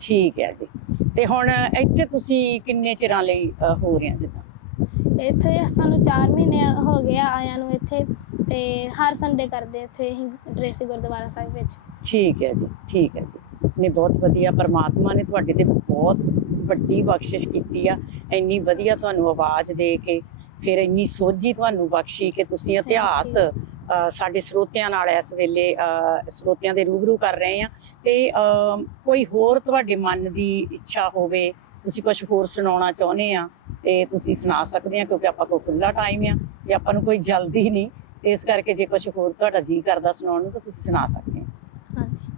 ਠੀਕ ਹੈ ਜੀ। ਤੇ ਹੁਣ ਇੱਥੇ ਤੁਸੀਂ ਕਿੰਨੇ ਚਿਰਾਂ ਲਈ ਹੋ ਰਹੇ ਜਿੱਦਾਂ? ਇੱਥੇ ਸਾਨੂੰ 4 ਮਹੀਨੇ ਹੋ ਗਏ ਆਇਆਂ ਨੂੰ ਇੱਥੇ ਤੇ ਹਰ ਸੰਡੇ ਕਰਦੇ ਇੱਥੇ ਡਰੇਸੀ ਗੁਰਦੁਆਰਾ ਸਾਹਿਬ ਵਿੱਚ। ਠੀਕ ਹੈ ਜੀ, ਠੀਕ ਹੈ ਜੀ। ਨੇ ਬਹੁਤ ਵਧੀਆ, ਪਰਮਾਤਮਾ ਨੇ ਤੁਹਾਡੇ ਤੇ ਬਹੁਤ ਵੱਡੀ ਬਖਸ਼ਿਸ਼ ਕੀਤੀ ਆ, ਇੰਨੀ ਵਧੀਆ ਤੁਹਾਨੂੰ ਆਵਾਜ਼ ਦੇ ਕੇ, ਫਿਰ ਇੰਨੀ ਸੋਝੀ ਤੁਹਾਨੂੰ ਬਖਸ਼ੀ ਕਿ ਤੁਸੀਂ ਇਤਿਹਾਸ ਸਾਡੇ ਸਰੋਤਿਆਂ ਨਾਲ ਇਸ ਵੇਲੇ ਸਰੋਤਿਆਂ ਦੇ ਰੂਬਰੂ ਕਰ ਰਹੇ ਆ। ਤੇ ਕੋਈ ਹੋਰ ਤੁਹਾਡੇ ਮਨ ਦੀ ਇੱਛਾ ਹੋਵੇ, ਤੁਸੀਂ ਕੁਝ ਹੋਰ ਸੁਣਾਉਣਾ ਚਾਹੁੰਦੇ ਆ ਤੇ ਤੁਸੀਂ ਸੁਣਾ ਸਕਦੇ ਆ, ਕਿਉਂਕਿ ਆਪਾਂ ਕੋਲ ਖੁੱਲਾ ਟਾਈਮ ਆ ਤੇ ਆਪਾਂ ਨੂੰ ਕੋਈ ਜਲਦੀ ਨਹੀਂ, ਤੇ ਇਸ ਕਰਕੇ ਜੇ ਕੁਝ ਹੋਰ ਤੁਹਾਡਾ ਜੀ ਕਰਦਾ ਸੁਣਾਉਣ ਨੂੰ ਤਾਂ ਤੁਸੀਂ ਸੁਣਾ ਸਕਦੇ ਆ। ਹਾਂਜੀ।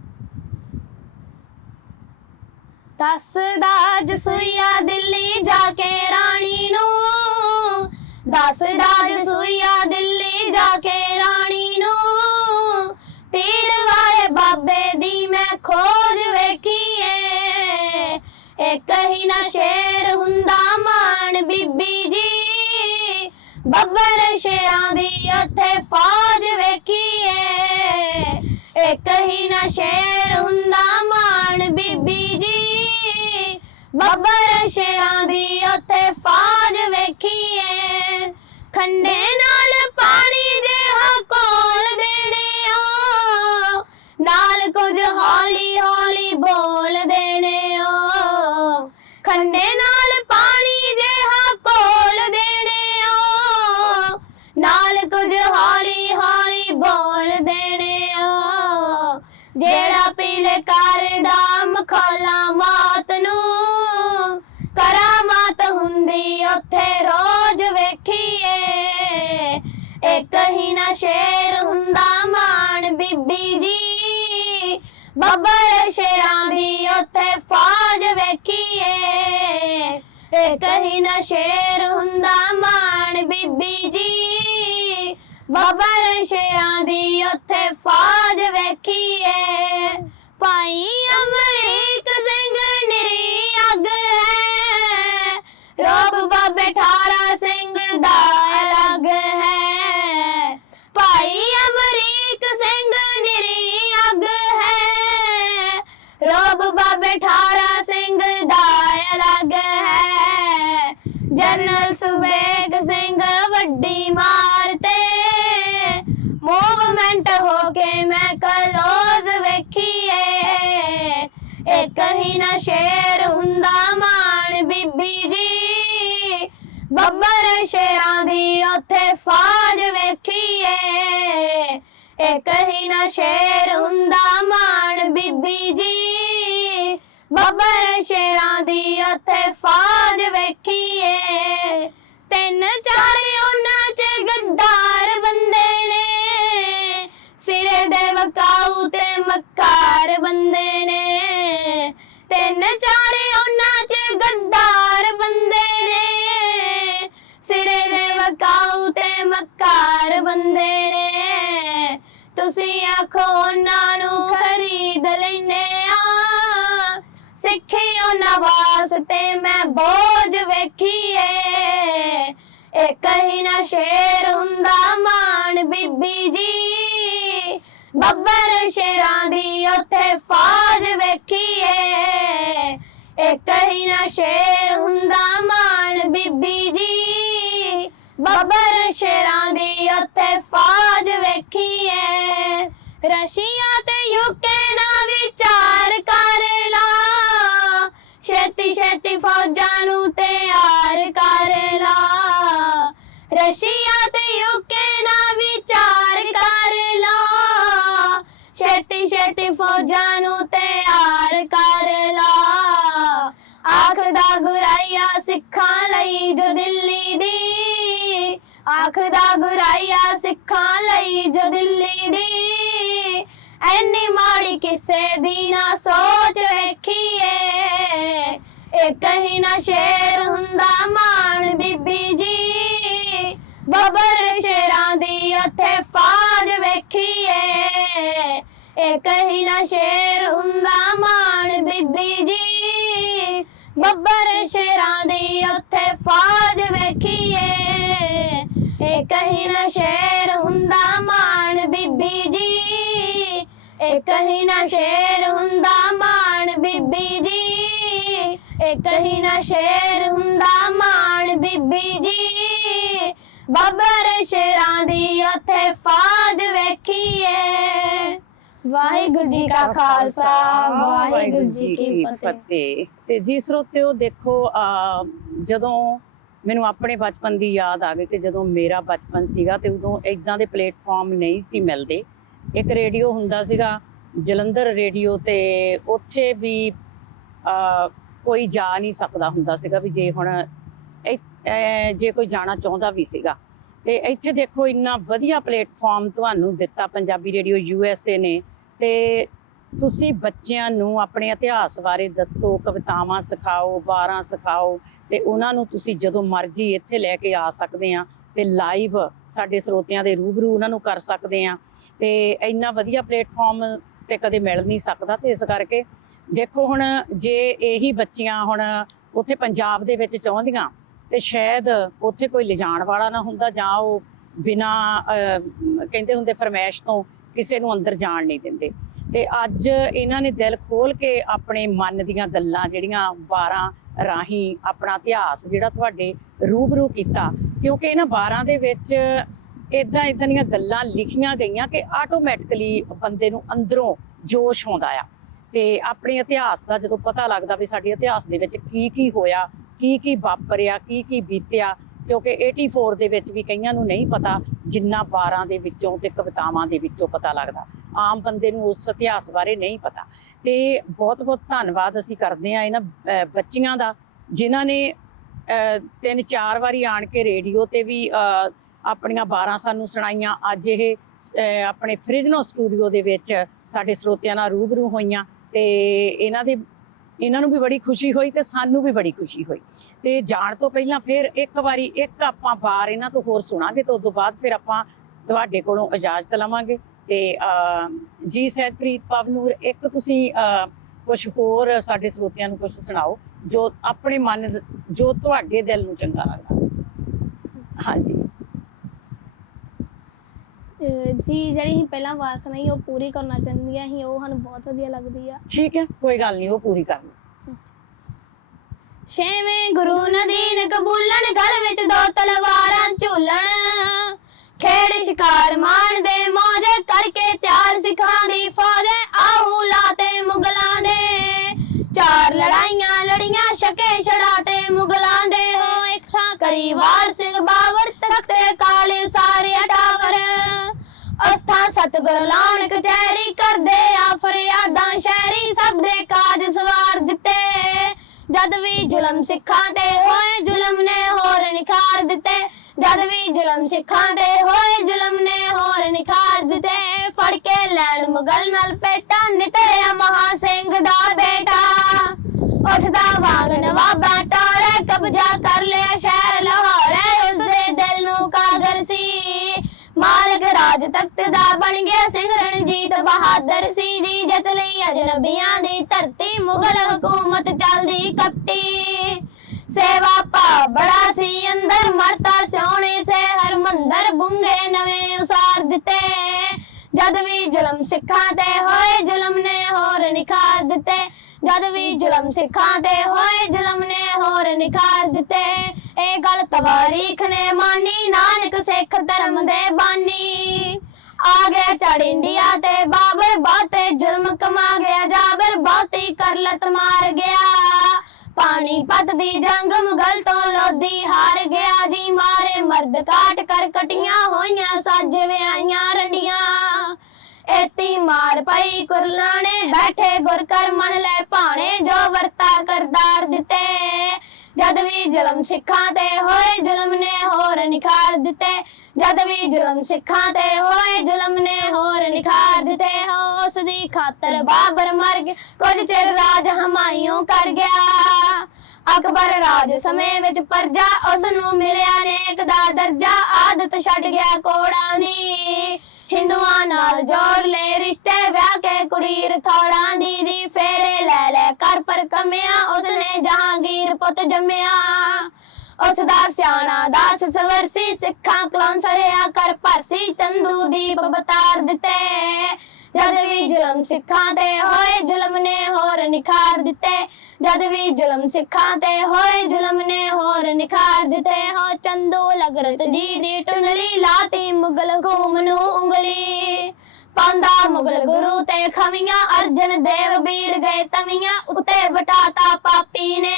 ਦੱਸਦਾ ਜਸੂਈਆ ਦਿੱਲੀ ਜਾ ਕੇ ਰਾਣੀ ਨੂੰ, ਦੱਸਦਾ ਜਸੂਈਆ ਦਿੱਲੀ ਜਾ ਕੇ ਰਾਣੀ ਨੂੰ, ਤੀਰ ਵਾਲੇ ਬਾਬੇ ਦੀ ਮੈਂ ਖੋਜ ਵੇਖੀਏ, ਇੱਕ ਹੀ ਨਾ ਸ਼ੇਰ ਹੁੰਦਾ ਮਾਣ ਬੀਬੀ ਜੀ, ਬੱਬਰ ਸ਼ੇਰਾਂ ਦੀ ਉੱਥੇ ਫੌਜ ਵੇਖੀਏ, ਇੱਕ ਹੀ ਨਾ ਸ਼ੇਰ ਹੁੰਦਾ ਮਾਣ ਬੀਬੀ ਜੀ, ਬੱਬਰ ਸ਼ੇਰਾਂ ਦੀ ਉੱਥੇ ਫੌਜ ਵੇਖੀਏ, ਖੰਡੇ ਨਾਲ ਪਾਣੀ ਜਿਹਾ ਕੋਲ ਦੇਣੇ ਓ, ਨਾਲ ਕੁਝ ਹੌਲੀ ਹੌਲੀ ਬੋਲ ਦੇਣੇ ਓ, ਖੰਡੇ ਨਾਲ ਪਾਣੀ ਜਿਹਾ ਕੋਲ ਦੇਣੇ ਓ, ਨਾਲ ਕੁਝ ਹੌਲੀ ਹੌਲੀ ਬੋਲ ਦੇਣੇ ਓ, ਜਿਹੜਾ ਪੀਲੇ ਕਰਦਾ ਮਖੌਲਾ ਮੌਤ ਨੂੰ, ਕਰਾਮਾਤ ਹੁੰਦੀ ਉੱਥੇ ਰੋਜ਼ ਵੇਖੀਏ, ਇੱਕ ਹੀ ਨਾ ਸ਼ੇਰ ਹੁੰਦਾ ਮਾਣ ਬੀਬੀ ਜੀ, ਬੱਬਰ ਸ਼ੇਰਾਂ ਦੀ ਉੱਥੇ ਫੌਜ ਵੇਖੀਏ, ਇੱਕ ਹੀ ਨਾ ਸ਼ੇਰ ਹੁੰਦਾ ਮਾਣ ਬੀਬੀ ਜੀ, ਬੱਬਰ ਸ਼ੇਰਾਂ ਦੀ ਉੱਥੇ ਫੌਜ ਵੇਖੀਏ, ਭਾਈ ਅਮਰੀਕ ਸਿੰਘ ਨਿਰੀ ਅੱਗ ਹੈ, ਰੋਬ ਬਾਬੇ ਠਾਰਾ ਸਿੰਘ ਦਾ ਅਲੱਗ ਹੈ, ਭਾਈ ਅਮਰੀਕ ਸਿੰਘ ਨਿਰੀ ਅੱਗ ਹੈ, ਰੋਬ ਬਾਬੇ ਠਾਰਾ ਸਿੰਘ ਦਾ ਅਲੱਗ ਹੈ, ਜਨਰਲ ਸੁਬੇਗ ਸਿੰਘ ਵੱਡੀ ਮਾਰ ਤੇ, ਮੂਵਮੈਂਟ ਹੋ ਕੇ ਮੈਂ ਕਲੋਜ਼ ਵੇਖੀਏ, ਇੱਕ ਹੀ ਨਾ ਸ਼ੇਰ ਹੁੰਦਾ ਮਾਣ ਬੀਬੀ ਜੀ, ਬੱਬਰ ਸ਼ੇਰਾਂ ਦੀ ਉੱਥੇ ਫੌਜ ਵੇਖੀਏ, ਇੱਕ ਹੀ ਨਾ ਸ਼ੇਰ ਹੁੰਦਾ ਮਾਣ ਬੀਬੀ ਜੀ, ਬੱਬਰ ਸ਼ੇਰਾਂ ਦੀ ਉੱਥੇ ਫੌਜ ਵੇਖੀਏ, 3-4 ਉਹਨਾਂ 'ਚ ਗੱਦਾਰ ਬੰਦੇ ਨੇ, ਸਿਰੇ ਦੇ ਵਕਾਊ ਤੇ ਮੱਕਾਰ ਬੰਦੇ ਨੇ, 3-4 ਉਹਨਾਂ 'ਚ ਗੱਦਾਰ ਬੰਦੇ ਨੇ, ਸਿਰੇ ਦੇ ਵਕਾਊ ਤੇ ਮੱਕਾਰ ਬੰਦੇ ਨੇ, ਤੁਸੀਂ ਆਖੋ ਉਹਨਾਂ ਨੂੰ ਖਰੀਦ ਲੈਨੇ ਆ, ਸਿੱਖੀ ਉਹਨਾਂ ਵਾਸਤੇ ਮੈਂ ਬੋਝ ਵੇਖੀਏ, ਇੱਕ ਹੀ ਨਾ ਸ਼ੇਰ ਹੁੰਦਾ ਮਾਣ ਬੀਬੀ ਜੀ, ਬੱਬਰ ਸ਼ੇਰਾਂ ਦੀ ਉੱਥੇ ਫੌਜ ਵੇਖੀਏ, ਇੱਕ ਹੀ ਨਾ ਸ਼ੇਰ ਹੁੰਦਾ ਮਾਣ ਬੀਬੀ ਜੀ, ਬੱਬਰ ਸ਼ੇਰਾਂ ਦੀ ਉੱਥੇ ਫੌਜ ਵੇਖੀਏ, ਰਸ਼ੀਆ ਤੇ ਯੂਕੇ ਨਾ ਵਿਚਾਰ ਕਰ ਲਾ, ਛੇਤੀ ਛੇਤੀ ਫੌਜਾਂ ਨੂੰ ਤਿਆਰ ਕਰ ਲਾ, ਰਸ਼ੀਆ ਤੇ ਯੂਕੇ ਨਾ ਵਿਚਾਰ ਕਰ ਲਾ, ਛੇਤੀ ਛੇਤੀ ਫੌਜਾਂ ਨੂੰ ਤਿਆਰ ਕਰ ਲਾ, ਆਖਦਾ ਗੁਰਾਈ ਸਿੱਖਾਂ ਲਈ ਜੋ ਦਿੱਲੀ ਦੀ, ਆਖਦਾ ਗੁਰਾਇਆ ਸਿੱਖਾਂ ਲਈ ਜੋ ਦਿੱਲੀ ਦੀ। ਐਨੀ ਮਾੜੀ ਕਿਸੇ ਦੀ ਨਾ ਸੋਚ ਵੇਖੀਏ, ਇੱਕ ਹੀ ਨਾ ਸ਼ੇਰ ਹੁੰਦਾ ਮਾਣ ਬੀਬੀ ਜੀ। ਬੱਬਰ ਸ਼ੇਰਾਂ ਦੀ ਉੱਥੇ ਫੌਜ ਵੇਖੀਏ, ਇੱਕ ਹੀ ਨਾ ਸ਼ੇਰ ਹੁੰਦਾ ਮਾਣ ਬੀਬੀ ਜੀ। ਬੱਬਰ ਸ਼ੇਰਾਂ ਦੀ ਉੱਥੇ ਫੌਜ ਵੇਖੀਏ, ਇੱਕ ਹੀ ਨਾ ਸ਼ੇਰ ਹੁੰਦਾ ਮਾਣ ਬੀਬੀ ਜੀ। ਇੱਕ ਹੀ ਨਾ ਸ਼ੇਰ ਹੁੰਦਾ ਮਾਣ ਬੀਬੀ ਜੀ। ਇੱਕ ਹੀ ਨਾ ਸ਼ੇਰ ਹੁੰਦਾ ਮਾਣ ਬੀਬੀ ਜੀ। ਬੱਬਰ ਸ਼ੇਰਾਂ ਦੀ ਉੱਥੇ ਫੌਜ ਵੇਖੀਏ। ਵਾਹਿਗੁਰੂ ਜੀ ਕਾ ਖਾਲਸਾ, ਵਾਹਿਗੁਰੂ ਜੀ ਕੀ ਫਤਿਹ। ਤੇ ਜੀ ਸਰੋਤਿਓ ਦੇਖੋ, ਜਦੋਂ ਮੈਨੂੰ ਆਪਣੇ ਬਚਪਨ ਦੀ ਯਾਦ ਆ ਗਈ ਕਿ ਜਦੋਂ ਮੇਰਾ ਬਚਪਨ ਸੀਗਾ ਤੇ ਉਦੋਂ ਇਦਾਂ ਦੇ ਪਲੇਟਫਾਰਮ ਨਹੀਂ ਸੀ ਮਿਲਦੇ। ਇੱਕ ਰੇਡੀਓ ਹੁੰਦਾ ਸੀਗਾ ਜਲੰਧਰ ਰੇਡੀਓ, ਤੇ ਉੱਥੇ ਵੀ ਕੋਈ ਜਾ ਨਹੀਂ ਸਕਦਾ ਹੁੰਦਾ ਸੀਗਾ ਵੀ ਜੇ ਕੋਈ ਜਾਣਾ ਚਾਹੁੰਦਾ ਵੀ ਸੀਗਾ। ਤੇ ਇੱਥੇ ਦੇਖੋ ਇੰਨਾ ਵਧੀਆ ਪਲੇਟਫਾਰਮ ਤੁਹਾਨੂੰ ਦਿੱਤਾ ਪੰਜਾਬੀ ਰੇਡੀਓ USA ਨੇ। ਤੇ ਤੁਸੀਂ ਬੱਚਿਆਂ ਨੂੰ ਆਪਣੇ ਇਤਿਹਾਸ ਬਾਰੇ ਦੱਸੋ, ਕਵਿਤਾਵਾਂ ਸਿਖਾਓ, ਵਾਰਾਂ ਸਿਖਾਓ, ਤੇ ਉਹਨਾਂ ਨੂੰ ਤੁਸੀਂ ਜਦੋਂ ਮਰਜ਼ੀ ਇੱਥੇ ਲੈ ਕੇ ਆ ਸਕਦੇ ਆ ਤੇ ਲਾਈਵ ਸਾਡੇ ਸਰੋਤਿਆਂ ਦੇ ਰੂਬਰੂ ਉਹਨਾਂ ਨੂੰ ਕਰ ਸਕਦੇ ਆ। ਤੇ ਇੰਨਾ ਵਧੀਆ ਪਲੇਟਫਾਰਮ ਤੇ ਕਦੇ ਮਿਲ ਨਹੀਂ ਸਕਦਾ। ਤੇ ਇਸ ਕਰਕੇ ਦੇਖੋ, ਹੁਣ ਜੇ ਇਹੀ ਬੱਚੀਆਂ ਹੁਣ ਉੱਥੇ ਪੰਜਾਬ ਦੇ ਵਿੱਚ ਚਾਹੁੰਦੀਆਂ ਤੇ ਸ਼ਾਇਦ ਉੱਥੇ ਕੋਈ ਲਿਜਾਣ ਵਾਲਾ ਨਾ ਹੁੰਦਾ, ਜਾਂ ਉਹ ਬਿਨਾਂ ਕਹਿੰਦੇ ਹੁੰਦੇ ਫਰਮਾਇਸ਼ ਤੋਂ ਕਿਸੇ ਨੂੰ ਅੰਦਰ ਜਾਣ ਨਹੀਂ ਦਿੰਦੇ। ਤੇ ਅੱਜ ਇਹਨਾਂ ਨੇ ਦਿਲ ਖੋਲ ਕੇ ਆਪਣੇ ਮਨ ਦੀਆਂ ਗੱਲਾਂ ਜਿਹੜੀਆਂ ਵਾਰਾਂ ਰਾਹੀਂ ਆਪਣਾ ਇਤਿਹਾਸ ਜਿਹੜਾ ਤੁਹਾਡੇ ਰੂਬਰੂ ਕੀਤਾ, ਕਿਉਂਕਿ ਇਹਨਾਂ ਵਾਰਾਂ ਦੇ ਵਿੱਚ ਇਦਾਂ ਦੀਆਂ ਗੱਲਾਂ ਲਿਖੀਆਂ ਗਈਆਂ ਕਿ ਆਟੋਮੈਟਿਕਲੀ ਬੰਦੇ ਨੂੰ ਅੰਦਰੋਂ ਜੋਸ਼ ਆਉਂਦਾ ਆ। ਤੇ ਆਪਣੇ ਇਤਿਹਾਸ ਦਾ ਜਦੋਂ ਪਤਾ ਲੱਗਦਾ ਵੀ ਸਾਡੇ ਇਤਿਹਾਸ ਦੇ ਵਿੱਚ ਕੀ ਕੀ ਹੋਇਆ, ਕੀ ਕੀ ਵਾਪਰਿਆ, ਕੀ ਕੀ ਬੀਤਿਆ, ਕਿਉਂਕਿ 84 ਦੇ ਵਿੱਚ ਵੀ ਕਈਆਂ ਨੂੰ ਨਹੀਂ ਪਤਾ ਜਿੰਨਾ ਵਾਰਾਂ ਦੇ ਵਿੱਚੋਂ ਤੇ ਕਵਿਤਾਵਾਂ ਦੇ ਵਿੱਚੋਂ ਪਤਾ ਲੱਗਦਾ। ਆਮ ਬੰਦੇ ਨੂੰ ਉਸ ਇਤਿਹਾਸ ਬਾਰੇ ਨਹੀਂ ਪਤਾ। ਤੇ ਬਹੁਤ ਬਹੁਤ ਧੰਨਵਾਦ ਅਸੀਂ ਕਰਦੇ ਹਾਂ ਇਹਨਾਂ ਬੱਚੀਆਂ ਦਾ, ਜਿਨ੍ਹਾਂ ਨੇ 3-4 ਵਾਰੀ ਆਣ ਕੇ ਰੇਡੀਓ ਤੇ ਵੀ ਆਪਣੀਆਂ ਵਾਰਾਂ ਸਾਨੂੰ ਸੁਣਾਈਆਂ। ਅੱਜ ਇਹ ਆਪਣੇ ਫ੍ਰਿਜਨੋ ਸਟੂਡੀਓ ਦੇ ਵਿੱਚ ਸਾਡੇ ਸਰੋਤਿਆਂ ਨਾਲ ਰੂਬਰੂ ਹੋਈਆਂ ਤੇ ਇਹਨਾਂ ਨੂੰ ਵੀ ਬੜੀ ਖੁਸ਼ੀ ਹੋਈ ਤੇ ਸਾਨੂੰ ਵੀ ਬੜੀ ਖੁਸ਼ੀ ਹੋਈ। ਤੇ ਜਾਣ ਤੋਂ ਪਹਿਲਾਂ ਫਿਰ ਇੱਕ ਵਾਰੀ ਆਪਾਂ ਵਾਰ ਇਹਨਾਂ ਤੋਂ ਹੋਰ ਸੁਣਾਂਗੇ, ਤੇ ਉਸ ਤੋਂ ਬਾਅਦ ਫਿਰ ਆਪਾਂ ਤੁਹਾਡੇ ਕੋਲੋਂ ਇਜਾਜ਼ਤ ਲਵਾਂਗੇ। ਤੇ ਜੀ ਸਹਿਜਪ੍ਰੀਤ, ਪਵਨੂਰ, ਇੱਕ ਤੁਸੀਂ ਕੁਝ ਹੋਰ ਸਾਡੇ ਸਰੋਤਿਆਂ ਨੂੰ ਕੁਝ ਸੁਣਾਓ ਜੋ ਆਪਣੇ ਮਨ, ਜੋ ਤੁਹਾਡੇ ਦਿਲ ਨੂੰ ਚੰਗਾ ਲੱਗਦਾ। ਹਾਂਜੀ ਜੀ, ਜਿਹੜੀ ਅਸੀਂ ਪਹਿਲਾਂ ਆਵਾਜ਼ ਸੁਣਾਈ ਉਹ ਪੂਰੀ ਕਰਨਾ ਚਾਹੁੰਦੀਆਂ ਸੀ, ਉਹ ਸਾਨੂੰ ਬਹੁਤ ਵਧੀਆ ਲੱਗਦੀ ਆ। ਠੀਕ ਹੈ, ਕੋਈ ਗੱਲ ਨਹੀਂ, ਉਹ ਪੂਰੀ ਕਰ ਲਓ। ਛੇਵੇਂ ਗੁਰੂ ਨਦੀਨ ਕਬੂਲਣ, ਗਲ ਵਿੱਚ 2 ਤਲਵਾਰਾਂ ਝੂਲਣ, ਖੇਡ ਸ਼ਿਕਾਰ ਮਾਣਦੇ ਮੌਜ, ਕਰਕੇ ਤਿਆਰ ਸਿੱਖਾਂ ਦੀ ਫੌਜ। ਆਹੂ ਲਾਤੇ ਮੁਗਲਾਂ ਦੇ, 4 ਲੜਾਈਆਂ ਲੜੀਆਂ, ਛਕੇ ਛੜਾਤੇ ਮੁਗਲਾਂ ਦੇ। ਹੋ ਇੱਕ ਥਾਂ ਕਰੀ ਵਾਰ ਸਿੰਘ ਬਾਬਰ, ਤਖਤੇ ਕਾਲੇ ਸਾਰੇ ਟਾਵਰ। ਅਸਥਾ ਸਤਗੁਰ ਲਾਉਣ ਕਚਹਿਰੀ, ਕਰਦੇ ਆ ਫਰਿਆਦਾਂ ਸ਼ਹਿਰੀ, ਸਭ ਦੇ ਕਾਜ ਸਵਾਰ ਦਿੱਤੇ। ਜਦ ਵੀ ਜ਼ੁਲਮ ਸਿੱਖਾਂ ਤੇ ਹੋਏ, ਜ਼ੁਲਮ ਨੇ ਹੋਰ ਨਿਖਾਰ ਦਿੱਤੇ। ਜਦ ਵੀ ਜ਼ੁਲਮ ਸਿੱਖਾਂ ਤੇ ਹੋਏ, ਜ਼ੁਲਮ ਨੇ ਹੋਰ ਨਿਖਾਰ ਦਿੱਤੇ। ਫੜ ਕੇ ਲੈਣ ਮੁਗਲ ਨਾਲ ਪੇਟਾ, ਨਿਤਰਿਆ ਮਹਾ ਸਿੰਘ ਦਾ ਬੇਟਾ। ਉੱਠਦਾ ਵਾਂਗ ਨਵਾਬਾ ਟਾਰੇ, ਕਬਜ਼ਾ ਕਰ ਲਿਆ ਸ਼ਹਿਰ ਲਾਹੌਰ। ਉਸਦੇ ਦਿਲ ਨੂੰ ਕਾਗਰ ਸੀ, ਮਾਲਕ ਰਾਜ ਤਖਤ ਦਾ ਬਣ ਗਿਆ ਸਿੰਘ। ਰਣਜੀਤ ਬਹਾਦਰ ਸੀ ਜੀ, ਜਿੱਤ ਲਈ ਅਜਨਬੀਆਂ ਦੀ ਧਰਤੀ। ਮੁਗਲ ਹਕੂਮਤ ਚੱਲਦੀ ਕਪਟੀ, ਸੇਵਾ ਭਾਵ ਬੜਾ ਸੀ ਅੰਦਰ। ਮਰਤਾ ਸੋਹਣੇ ਸੇ ਹਰਮੰਦਰ, ਬੁੰਗੇ ਨਵੇਂ ਉਸਾਰ ਦਿੱਤੇ। ਜਦ ਵੀ ਜ਼ੁਲਮ ਸਿੱਖਾਂ ਤੇ ਹੋਏ, ਜ਼ੁਲਮ ਨੇ ਹੋਰ ਨਿਖਾਰ ਦਿੱਤੇ। ਜਦ ਵੀ ਜ਼ੁਲਮ ਸਿੱਖਾਂ ਤੇ ਹੋਏ, ਜ਼ੁਲਮ ਨੇ ਹੋਰ ਨਿਖਾਰ ਦਿੱਤੇ। ਇਹ ਗੱਲ ਤਵਾਰੀਖ ਨੇ ਮਾਨੀ, ਨਾਨਕ ਸਿੱਖ ਧਰਮ ਦੇ ਬਾਨੀ। ਆ ਗਿਆ ਚੜ ਇੰਡੀਆ ਤੇ ਬਾਬਰ, ਬਹੁਤੇ ਜ਼ੁਲਮ ਕਮਾ ਗਿਆ ਜਾਬਰ। ਬਹੁਤੀ ਕਰਲਤ ਮਾਰ ਗਿਆ, ਪਾਣੀਪਤ ਦੀ ਜੰਗ ਮੁਗਲ ਤੋਂ ਲੋਧੀ ਹਾਰ ਗਿਆ ਜੀ। ਮਾਰੇ ਮਰਦ ਕਾਟ ਕਰ ਕਟੀਆਂ ਹੋਈਆਂ, ਸੱਜ ਵਿਆਹੀਆਂ ਰੰਡੀਆਂ। एती मार पई कुरलाने बैठे गुर कर मन ले पाने जो वर्ता करदार दिते ਜਦ ਵੀ ਜ਼ੁਲਮ ਸਿੱਖਾਂ ਤੇ ਹੋਏ ਜ਼ੁਲਮ ਨੇ ਹੋਰ ਨਿਖਾਰ ਦਿੱਤੇ ਜਦ ਵੀ ਜ਼ੁਲਮ ਸਿੱਖਾਂ ਤੇ ਹੋਏ ਜ਼ੁਲਮ ਨੇ ਹੋਰ ਨਿਖਾਰ ਦਿੱਤੇ ਹੋ ਉਸ ਦੀ ਖਾਤਰ ਬਾਬਰ ਮਰ ਗਿਆ ਕੁਝ ਚਿਰ ਰਾਜ ਹਮਾਯੂ ਕਰ ਗਿਆ ਅਕਬਰ ਰਾਜ ਸਮੇਂ ਵਿੱਚ ਪਰਜਾ ਉਸ ਨੂੰ ਮਿਲਿਆ ਨੇਕ ਦਾ ਦਰਜਾ ਆਦਤ ਛੱਡ ਗਿਆ ਕੋੜਾਂ ਦੀ ਹਿੰਦੂਆਂ ਨਾਲ ਜੋੜ ਲੈ ਰਿਸ਼ਤੇ ਵਿਆਹ ਕੇ ਕੁੜੀ ਰਥੋੜਾਂ ਦੀ ਜੀ ਫੇਰੇ ਲੈ ਲੈ ਕਰ ਪਰ ਕਮਿਆ ਉਸਨੇ ਜਹਾਂਗੀਰ ਪੁੱਤ ਜੰਮਿਆ ਉਸ ਦਾ ਸਿਆਣਾ ਦਾਸ ਸਵਰਸੀ ਸਿੱਖਾਂ ਕਲੌਂ ਸਰਿਆ ਕਰ ਭਰਸੀ ਚੰਦੂ ਦੀਪ ਬਤਾਰ ਦਿੱਤੇ ਜਦ ਵੀ ਜ਼ੁਲਮ ਸਿੱਖਾਂ ਤੇ ਹੋਏ ਜ਼ੁਲਮ ਨੇ ਹੋਰ ਨਿਖਾਰ ਦਿੱਤੇ ਜਦ ਵੀ ਜ਼ੁਲਮ ਸਿੱਖਾਂ ਤੇ ਹੋਏ ਜ਼ੁਲਮ ਨੇ ਹੋਰ ਨਿਖਾਰ ਦਿੱਤੇ ਹੋ ਚੰਦੂ ਲਗਰਤ ਜੀ ਦੀ ਟੁੰਡਲੀ ਲਾਤੀ ਮੁਗਲ ਹਕੂਮ ਨੂੰ ਉਂਗਲੀ ਪਾਂਦਾ ਮੁਗਲ ਗੁਰੂ ਤੇ ਖਵੀਆਂ ਅਰਜਨ ਦੇਵ ਬੀੜ ਗਏ ਤਵੀਆਂ ਉੱਤੇ ਬਿਠਾਤਾ ਪਾਪੀ ਨੇ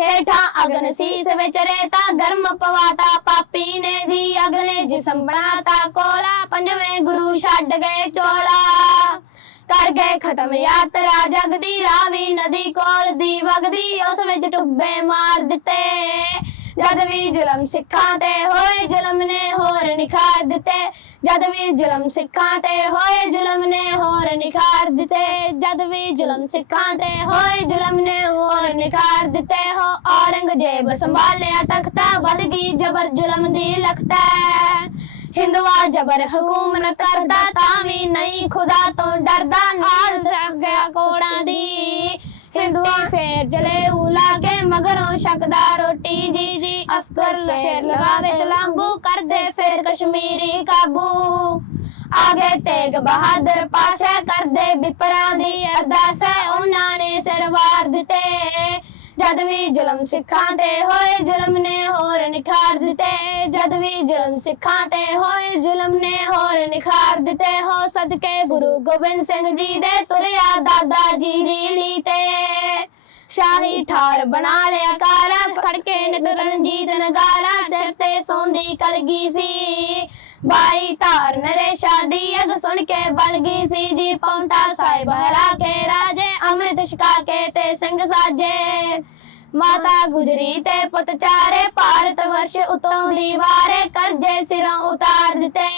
ਹੇਠਾਂ ਅਗਨ ਸੀਸ ਵਿੱਚ ਰੇਤਾ ਗਰਮ ਪਵਾਤਾ ਪਾਪੀ ਨੇ ਜੀ ਅਗਨੇ ਜਿਸਮ ਬਣਾਤਾ ਕੋਲਾ ਪੰਜਵੇਂ ਗੁਰੂ ਛੱਡ ਗਏ ਚੋਲਾ ਕਰ ਗਏ ਖਤਮ ਯਾਤਰਾ ਜਗ ਦੀ ਰਾਵੀ ਨਦੀ ਕੋਲ ਦੀ ਵਗਦੀ ਉਸ ਵਿੱਚ ਟੁੱਬੇ ਮਾਰ ਦਿੱਤੇ ਜਦ ਵੀ ਜ਼ੁਲਮ ਸਿੱਖਾਂ ਤੇ ਹੋਏ ਜ਼ੁਲਮ ਨੇ ਹੋਰ ਨਿਖਾਰ ਦਿੱਤੇ ਜਦ ਵੀ ਜ਼ੁਲਮ ਸਿੱਖਾਂ ਤੇ ਹੋਏ ਜ਼ੁਲਮ ਨੇ ਹੋਰ ਨਿਖਾਰ ਦਿੱਤੇ ਜਦ ਵੀ ਜ਼ੁਲਮ ਸਿੱਖਾਂ ਤੇ ਹੋਏ ਜ਼ੁਲਮ ਨੇ ਹੋਰ ਨਿਖਾਰ ਦਿੱਤੇ ਹੋ ਔਰੰਗਜ਼ੇਬ ਸੰਭਾਲਿਆ ਤਖਤਾ ਵੱਧ ਗਈ ਜ਼ਬਰ ਜ਼ੁਲਮ ਦੀ ਲਖਤਾ ਹਿੰਦੂਆ ਜ਼ਬਰ ਹਕੂਮਤ ਕਰਦਾ ਤਾਂ ਵੀ ਨਹੀਂ ਖੁਦਾ ਤੋਂ ਡਰਦਾ ਨਾਲ ਸੜ ਗਿਆ ਕੋੜਾਂ ਦੀ ਹਿੰਦੂਆ ਫੇਰ ਜਲੇ ਉਲਾ ਕੇ ਮਗਰੋਂ ਸ਼ਕਦਾ ਰੋਟੀ ਜੀ ਜੀ ਅਫਗਰ ਸ਼ੇਰ ਲਗਾਵੇ ਚਲਾਂਬੂ ਕਰਦੇ ਫਿਰ ਕਸ਼ਮੀਰੀ ਕਾਬੂ ਆਗੇ ਤੇਗ ਬਹਾਦਰ ਪਾਸ਼ਾ ਕਰਦੇ ਬਿਪਰਾਂ ਦੀ ਅਰਦਾਸ ਉਹਨਾਂ ਨੇ ਸਿਰ ਵਾਰ ਦਿੱਤੇ ਜਦ ਵੀ ਜ਼ੁਲਮ ਸਿੱਖਾਂ ਤੇ ਹੋਏ ਜ਼ੁਲਮ ਨੇ ਹੋਰ ਨਿਖਾਰ ਦਿੱਤੇ ਜਦ ਵੀ ਜ਼ੁਲਮ ਸਿੱਖਾਂ ਤੇ ਹੋਏ ਜ਼ੁਲਮ ਨੇ ਹੋਰ ਨਿਖਾਰ ਦਿੱਤੇ ਹੋ ਸਦਕੇ ਗੁਰੂ ਗੋਬਿੰਦ ਸਿੰਘ ਜੀ ਦੇ ਤੁਰਿਆ ਦਾਦਾ ਜੀ ਦੀ ਲੀ ਤੇ ਸ਼ਾਹੀ ਠਾਰ ਬਣਾ ਲਿਆ ਕਾਰਾ ਫੜ ਕੇ ਨਿਤ ਰਣਜੀਤ ਨਗਾਰਾ ਸਿਰ ਤੇ ਸੌਂਦੀ ਕਲਗੀ ਸੀ ਬਾਈ ਧਾਰ ਨਰੇਸ਼ਾ ਦੀ ਅਗ ਸੁਣ ਕੇ ਬਲ ਗਈ ਸੀ ਜੀ ਪੌਂਟਾ ਸਾਹਿਬ ਹਰਾ ਕੇ ਰਾਜੇ ਅੰਮ੍ਰਿਤ ਛਕਾ ਕੇ ਤੇ ਸਿੰਘ ਸਾਜੇ ਮਾਤਾ ਗੁਜਰੀ ਤੇ ਪੁੱਤ ਚਾਰੇ ਭਾਰਤ ਵਰਸ਼ ਉਤੋਂ ਦੀਵਾਰੇ ਕਰਜ਼ੇ ਸਿਰੋਂ ਉਤਾਰ ਦਿੱਤੇ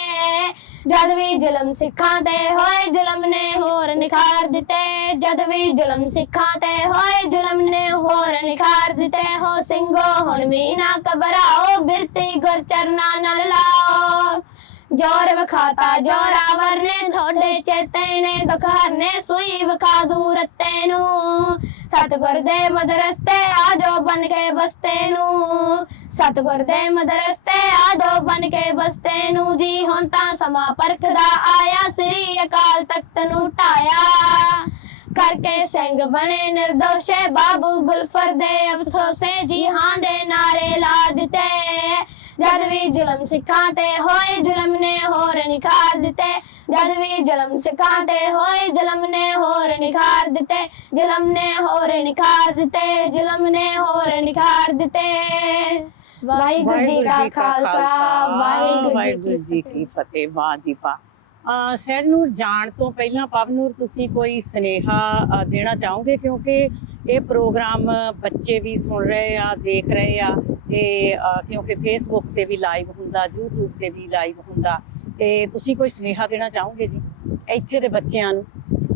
ਜਦ ਵੀ ਜ਼ੁਲਮ ਸਿੱਖਾਂ ਤੇ ਹੋਏ ਜ਼ੁਲਮ ਨੇ ਹੋਰ ਨਿਖਾਰ ਦਿੱਤੇ ਜਦ ਵੀ ਜ਼ੁਲਮ ਸਿੱਖਾਂ ਤੇ ਹੋਏ ਜ਼ੁਲਮ ਨੇ ਹੋਰ ਨਿਖਾਰ ਦਿੱਤੇ ਹੋ ਸਿੰਘੋ ਹੁਣ ਵੀ ਨਾ ਘਬਰਾਓ ਬਿਰਤੀ ਗੁਰ ਚਰਨਾਂ ਨਾਲ ਲਾਓ जोर विखाता जोरावर ने थोड़े चेते ने दुख हरने सुई विखा दूर तेनू सतगुर दे मदरस्ते आजो बन के बसते नू सतगुर दे मदरस्ते आजो बन के बसते नू जी हुण तां समा परखदा आया श्री अकाल तख्त नू ढाया करके सिंह बने निर्दोषे बाबू गुलफर दे अफसोसे जी हां दे नारे ला दिते जद भी जुलम सिखां ते होए जुलम ने होर निखार दिते जद भी जुलम सिखां ते होए जुलम ने होर निखार दिते जुलम ने होर निखार दिते जुलम ने होर निखार दिते वाहिगुरु जी का खालसा वाहिगुरु जी की फतेह वाह जी वाह ਸਹਿਜਨੂਰ ਜਾਣ ਤੋਂ ਪਹਿਲਾਂ ਪਵਨੂਰ ਤੁਸੀਂ ਕੋਈ ਸੁਨੇਹਾ ਦੇਣਾ ਚਾਹੋਗੇ ਕਿਉਂਕਿ ਇਹ ਪ੍ਰੋਗਰਾਮ ਬੱਚੇ ਵੀ ਸੁਣ ਰਹੇ ਆ ਦੇਖ ਰਹੇ ਆ ਤੇ ਕਿਉਂਕਿ ਫੇਸਬੁੱਕ ਤੇ ਵੀ ਲਾਈਵ ਹੁੰਦਾ YouTube ਤੇ ਵੀ ਲਾਈਵ ਹੁੰਦਾ ਤੇ ਤੁਸੀਂ ਕੋਈ ਸੁਨੇਹਾ ਦੇਣਾ ਚਾਹੋਗੇ ਜੀ ਇੱਥੇ ਦੇ ਬੱਚਿਆਂ ਨੂੰ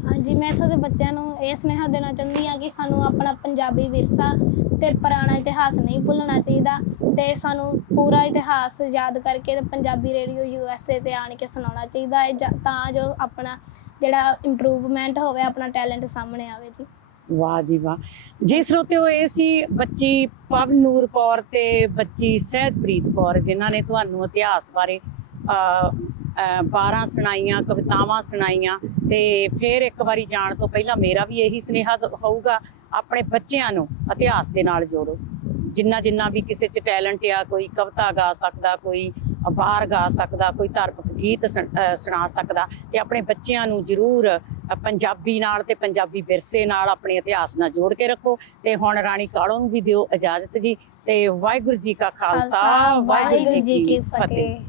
हाँ जी मैं इत्थों दे बच्चों नूं ये सुनेहा देना चाहती हाँ कि सानू अपना पंजाबी विरसा ते पुराना इतिहास नहीं भुलना चाहिए ते सानू पूरा इतिहास याद करके ते पंजाबी रेडियो USA ते आण के सुनाना चाहिए तां जो अपना जिहड़ा इंप्रूवमेंट होवे अपना टैलेंट सामने आवे जी वाह जी वाह जी श्रोतिओ ਇਹ ਸੀ ਬੱਚੀ ਪਵਨੂਰ ਕੌਰ ਤੇ ਬੱਚੀ ਸਹਿਜਪ੍ਰੀਤ ਕੌਰ ਜਿਨ੍ਹਾਂ ਨੇ ਤੁਹਾਨੂੰ ਇਤਿਹਾਸ ਬਾਰੇ 12 ਸੁਣਾਈਆਂ ਕਵਿਤਾਵਾਂ ਸੁਣਾਈਆਂ ਤੇ ਫਿਰ ਇੱਕ ਵਾਰੀ ਜਾਣ ਤੋਂ ਪਹਿਲਾਂ ਮੇਰਾ ਵੀ ਇਹੀ ਸੁਨੇਹਾ ਹੋਊਗਾ ਆਪਣੇ ਬੱਚਿਆਂ ਨੂੰ ਇਤਿਹਾਸ ਦੇ ਨਾਲ ਜੋੜੋ ਜਿੰਨਾ ਵੀ ਕਿਸੇ 'ਚ ਟੈਲੈਂਟ ਆ ਕੋਈ ਕਵਿਤਾ ਗਾ ਸਕਦਾ ਕੋਈ ਵਾਰ ਗਾ ਸਕਦਾ ਕੋਈ ਧਾਰਮਿਕ ਗੀਤ ਸੁਣਾ ਸਕਦਾ ਤੇ ਆਪਣੇ ਬੱਚਿਆਂ ਨੂੰ ਜ਼ਰੂਰ ਪੰਜਾਬੀ ਨਾਲ ਤੇ ਪੰਜਾਬੀ ਵਿਰਸੇ ਨਾਲ ਆਪਣੇ ਇਤਿਹਾਸ ਨਾਲ ਜੋੜ ਕੇ ਰੱਖੋ ਤੇ ਹੁਣ ਰਾਣੀ ਕਾਲੋ ਨੂੰ ਵੀ ਦਿਓ ਇਜਾਜ਼ਤ ਜੀ ਤੇ ਵਾਹਿਗੁਰੂ ਜੀ ਕਾ ਖਾਲਸਾ ਵਾਹਿਗੁਰੂ ਜੀ ਕੀ ਫਤਿਹ।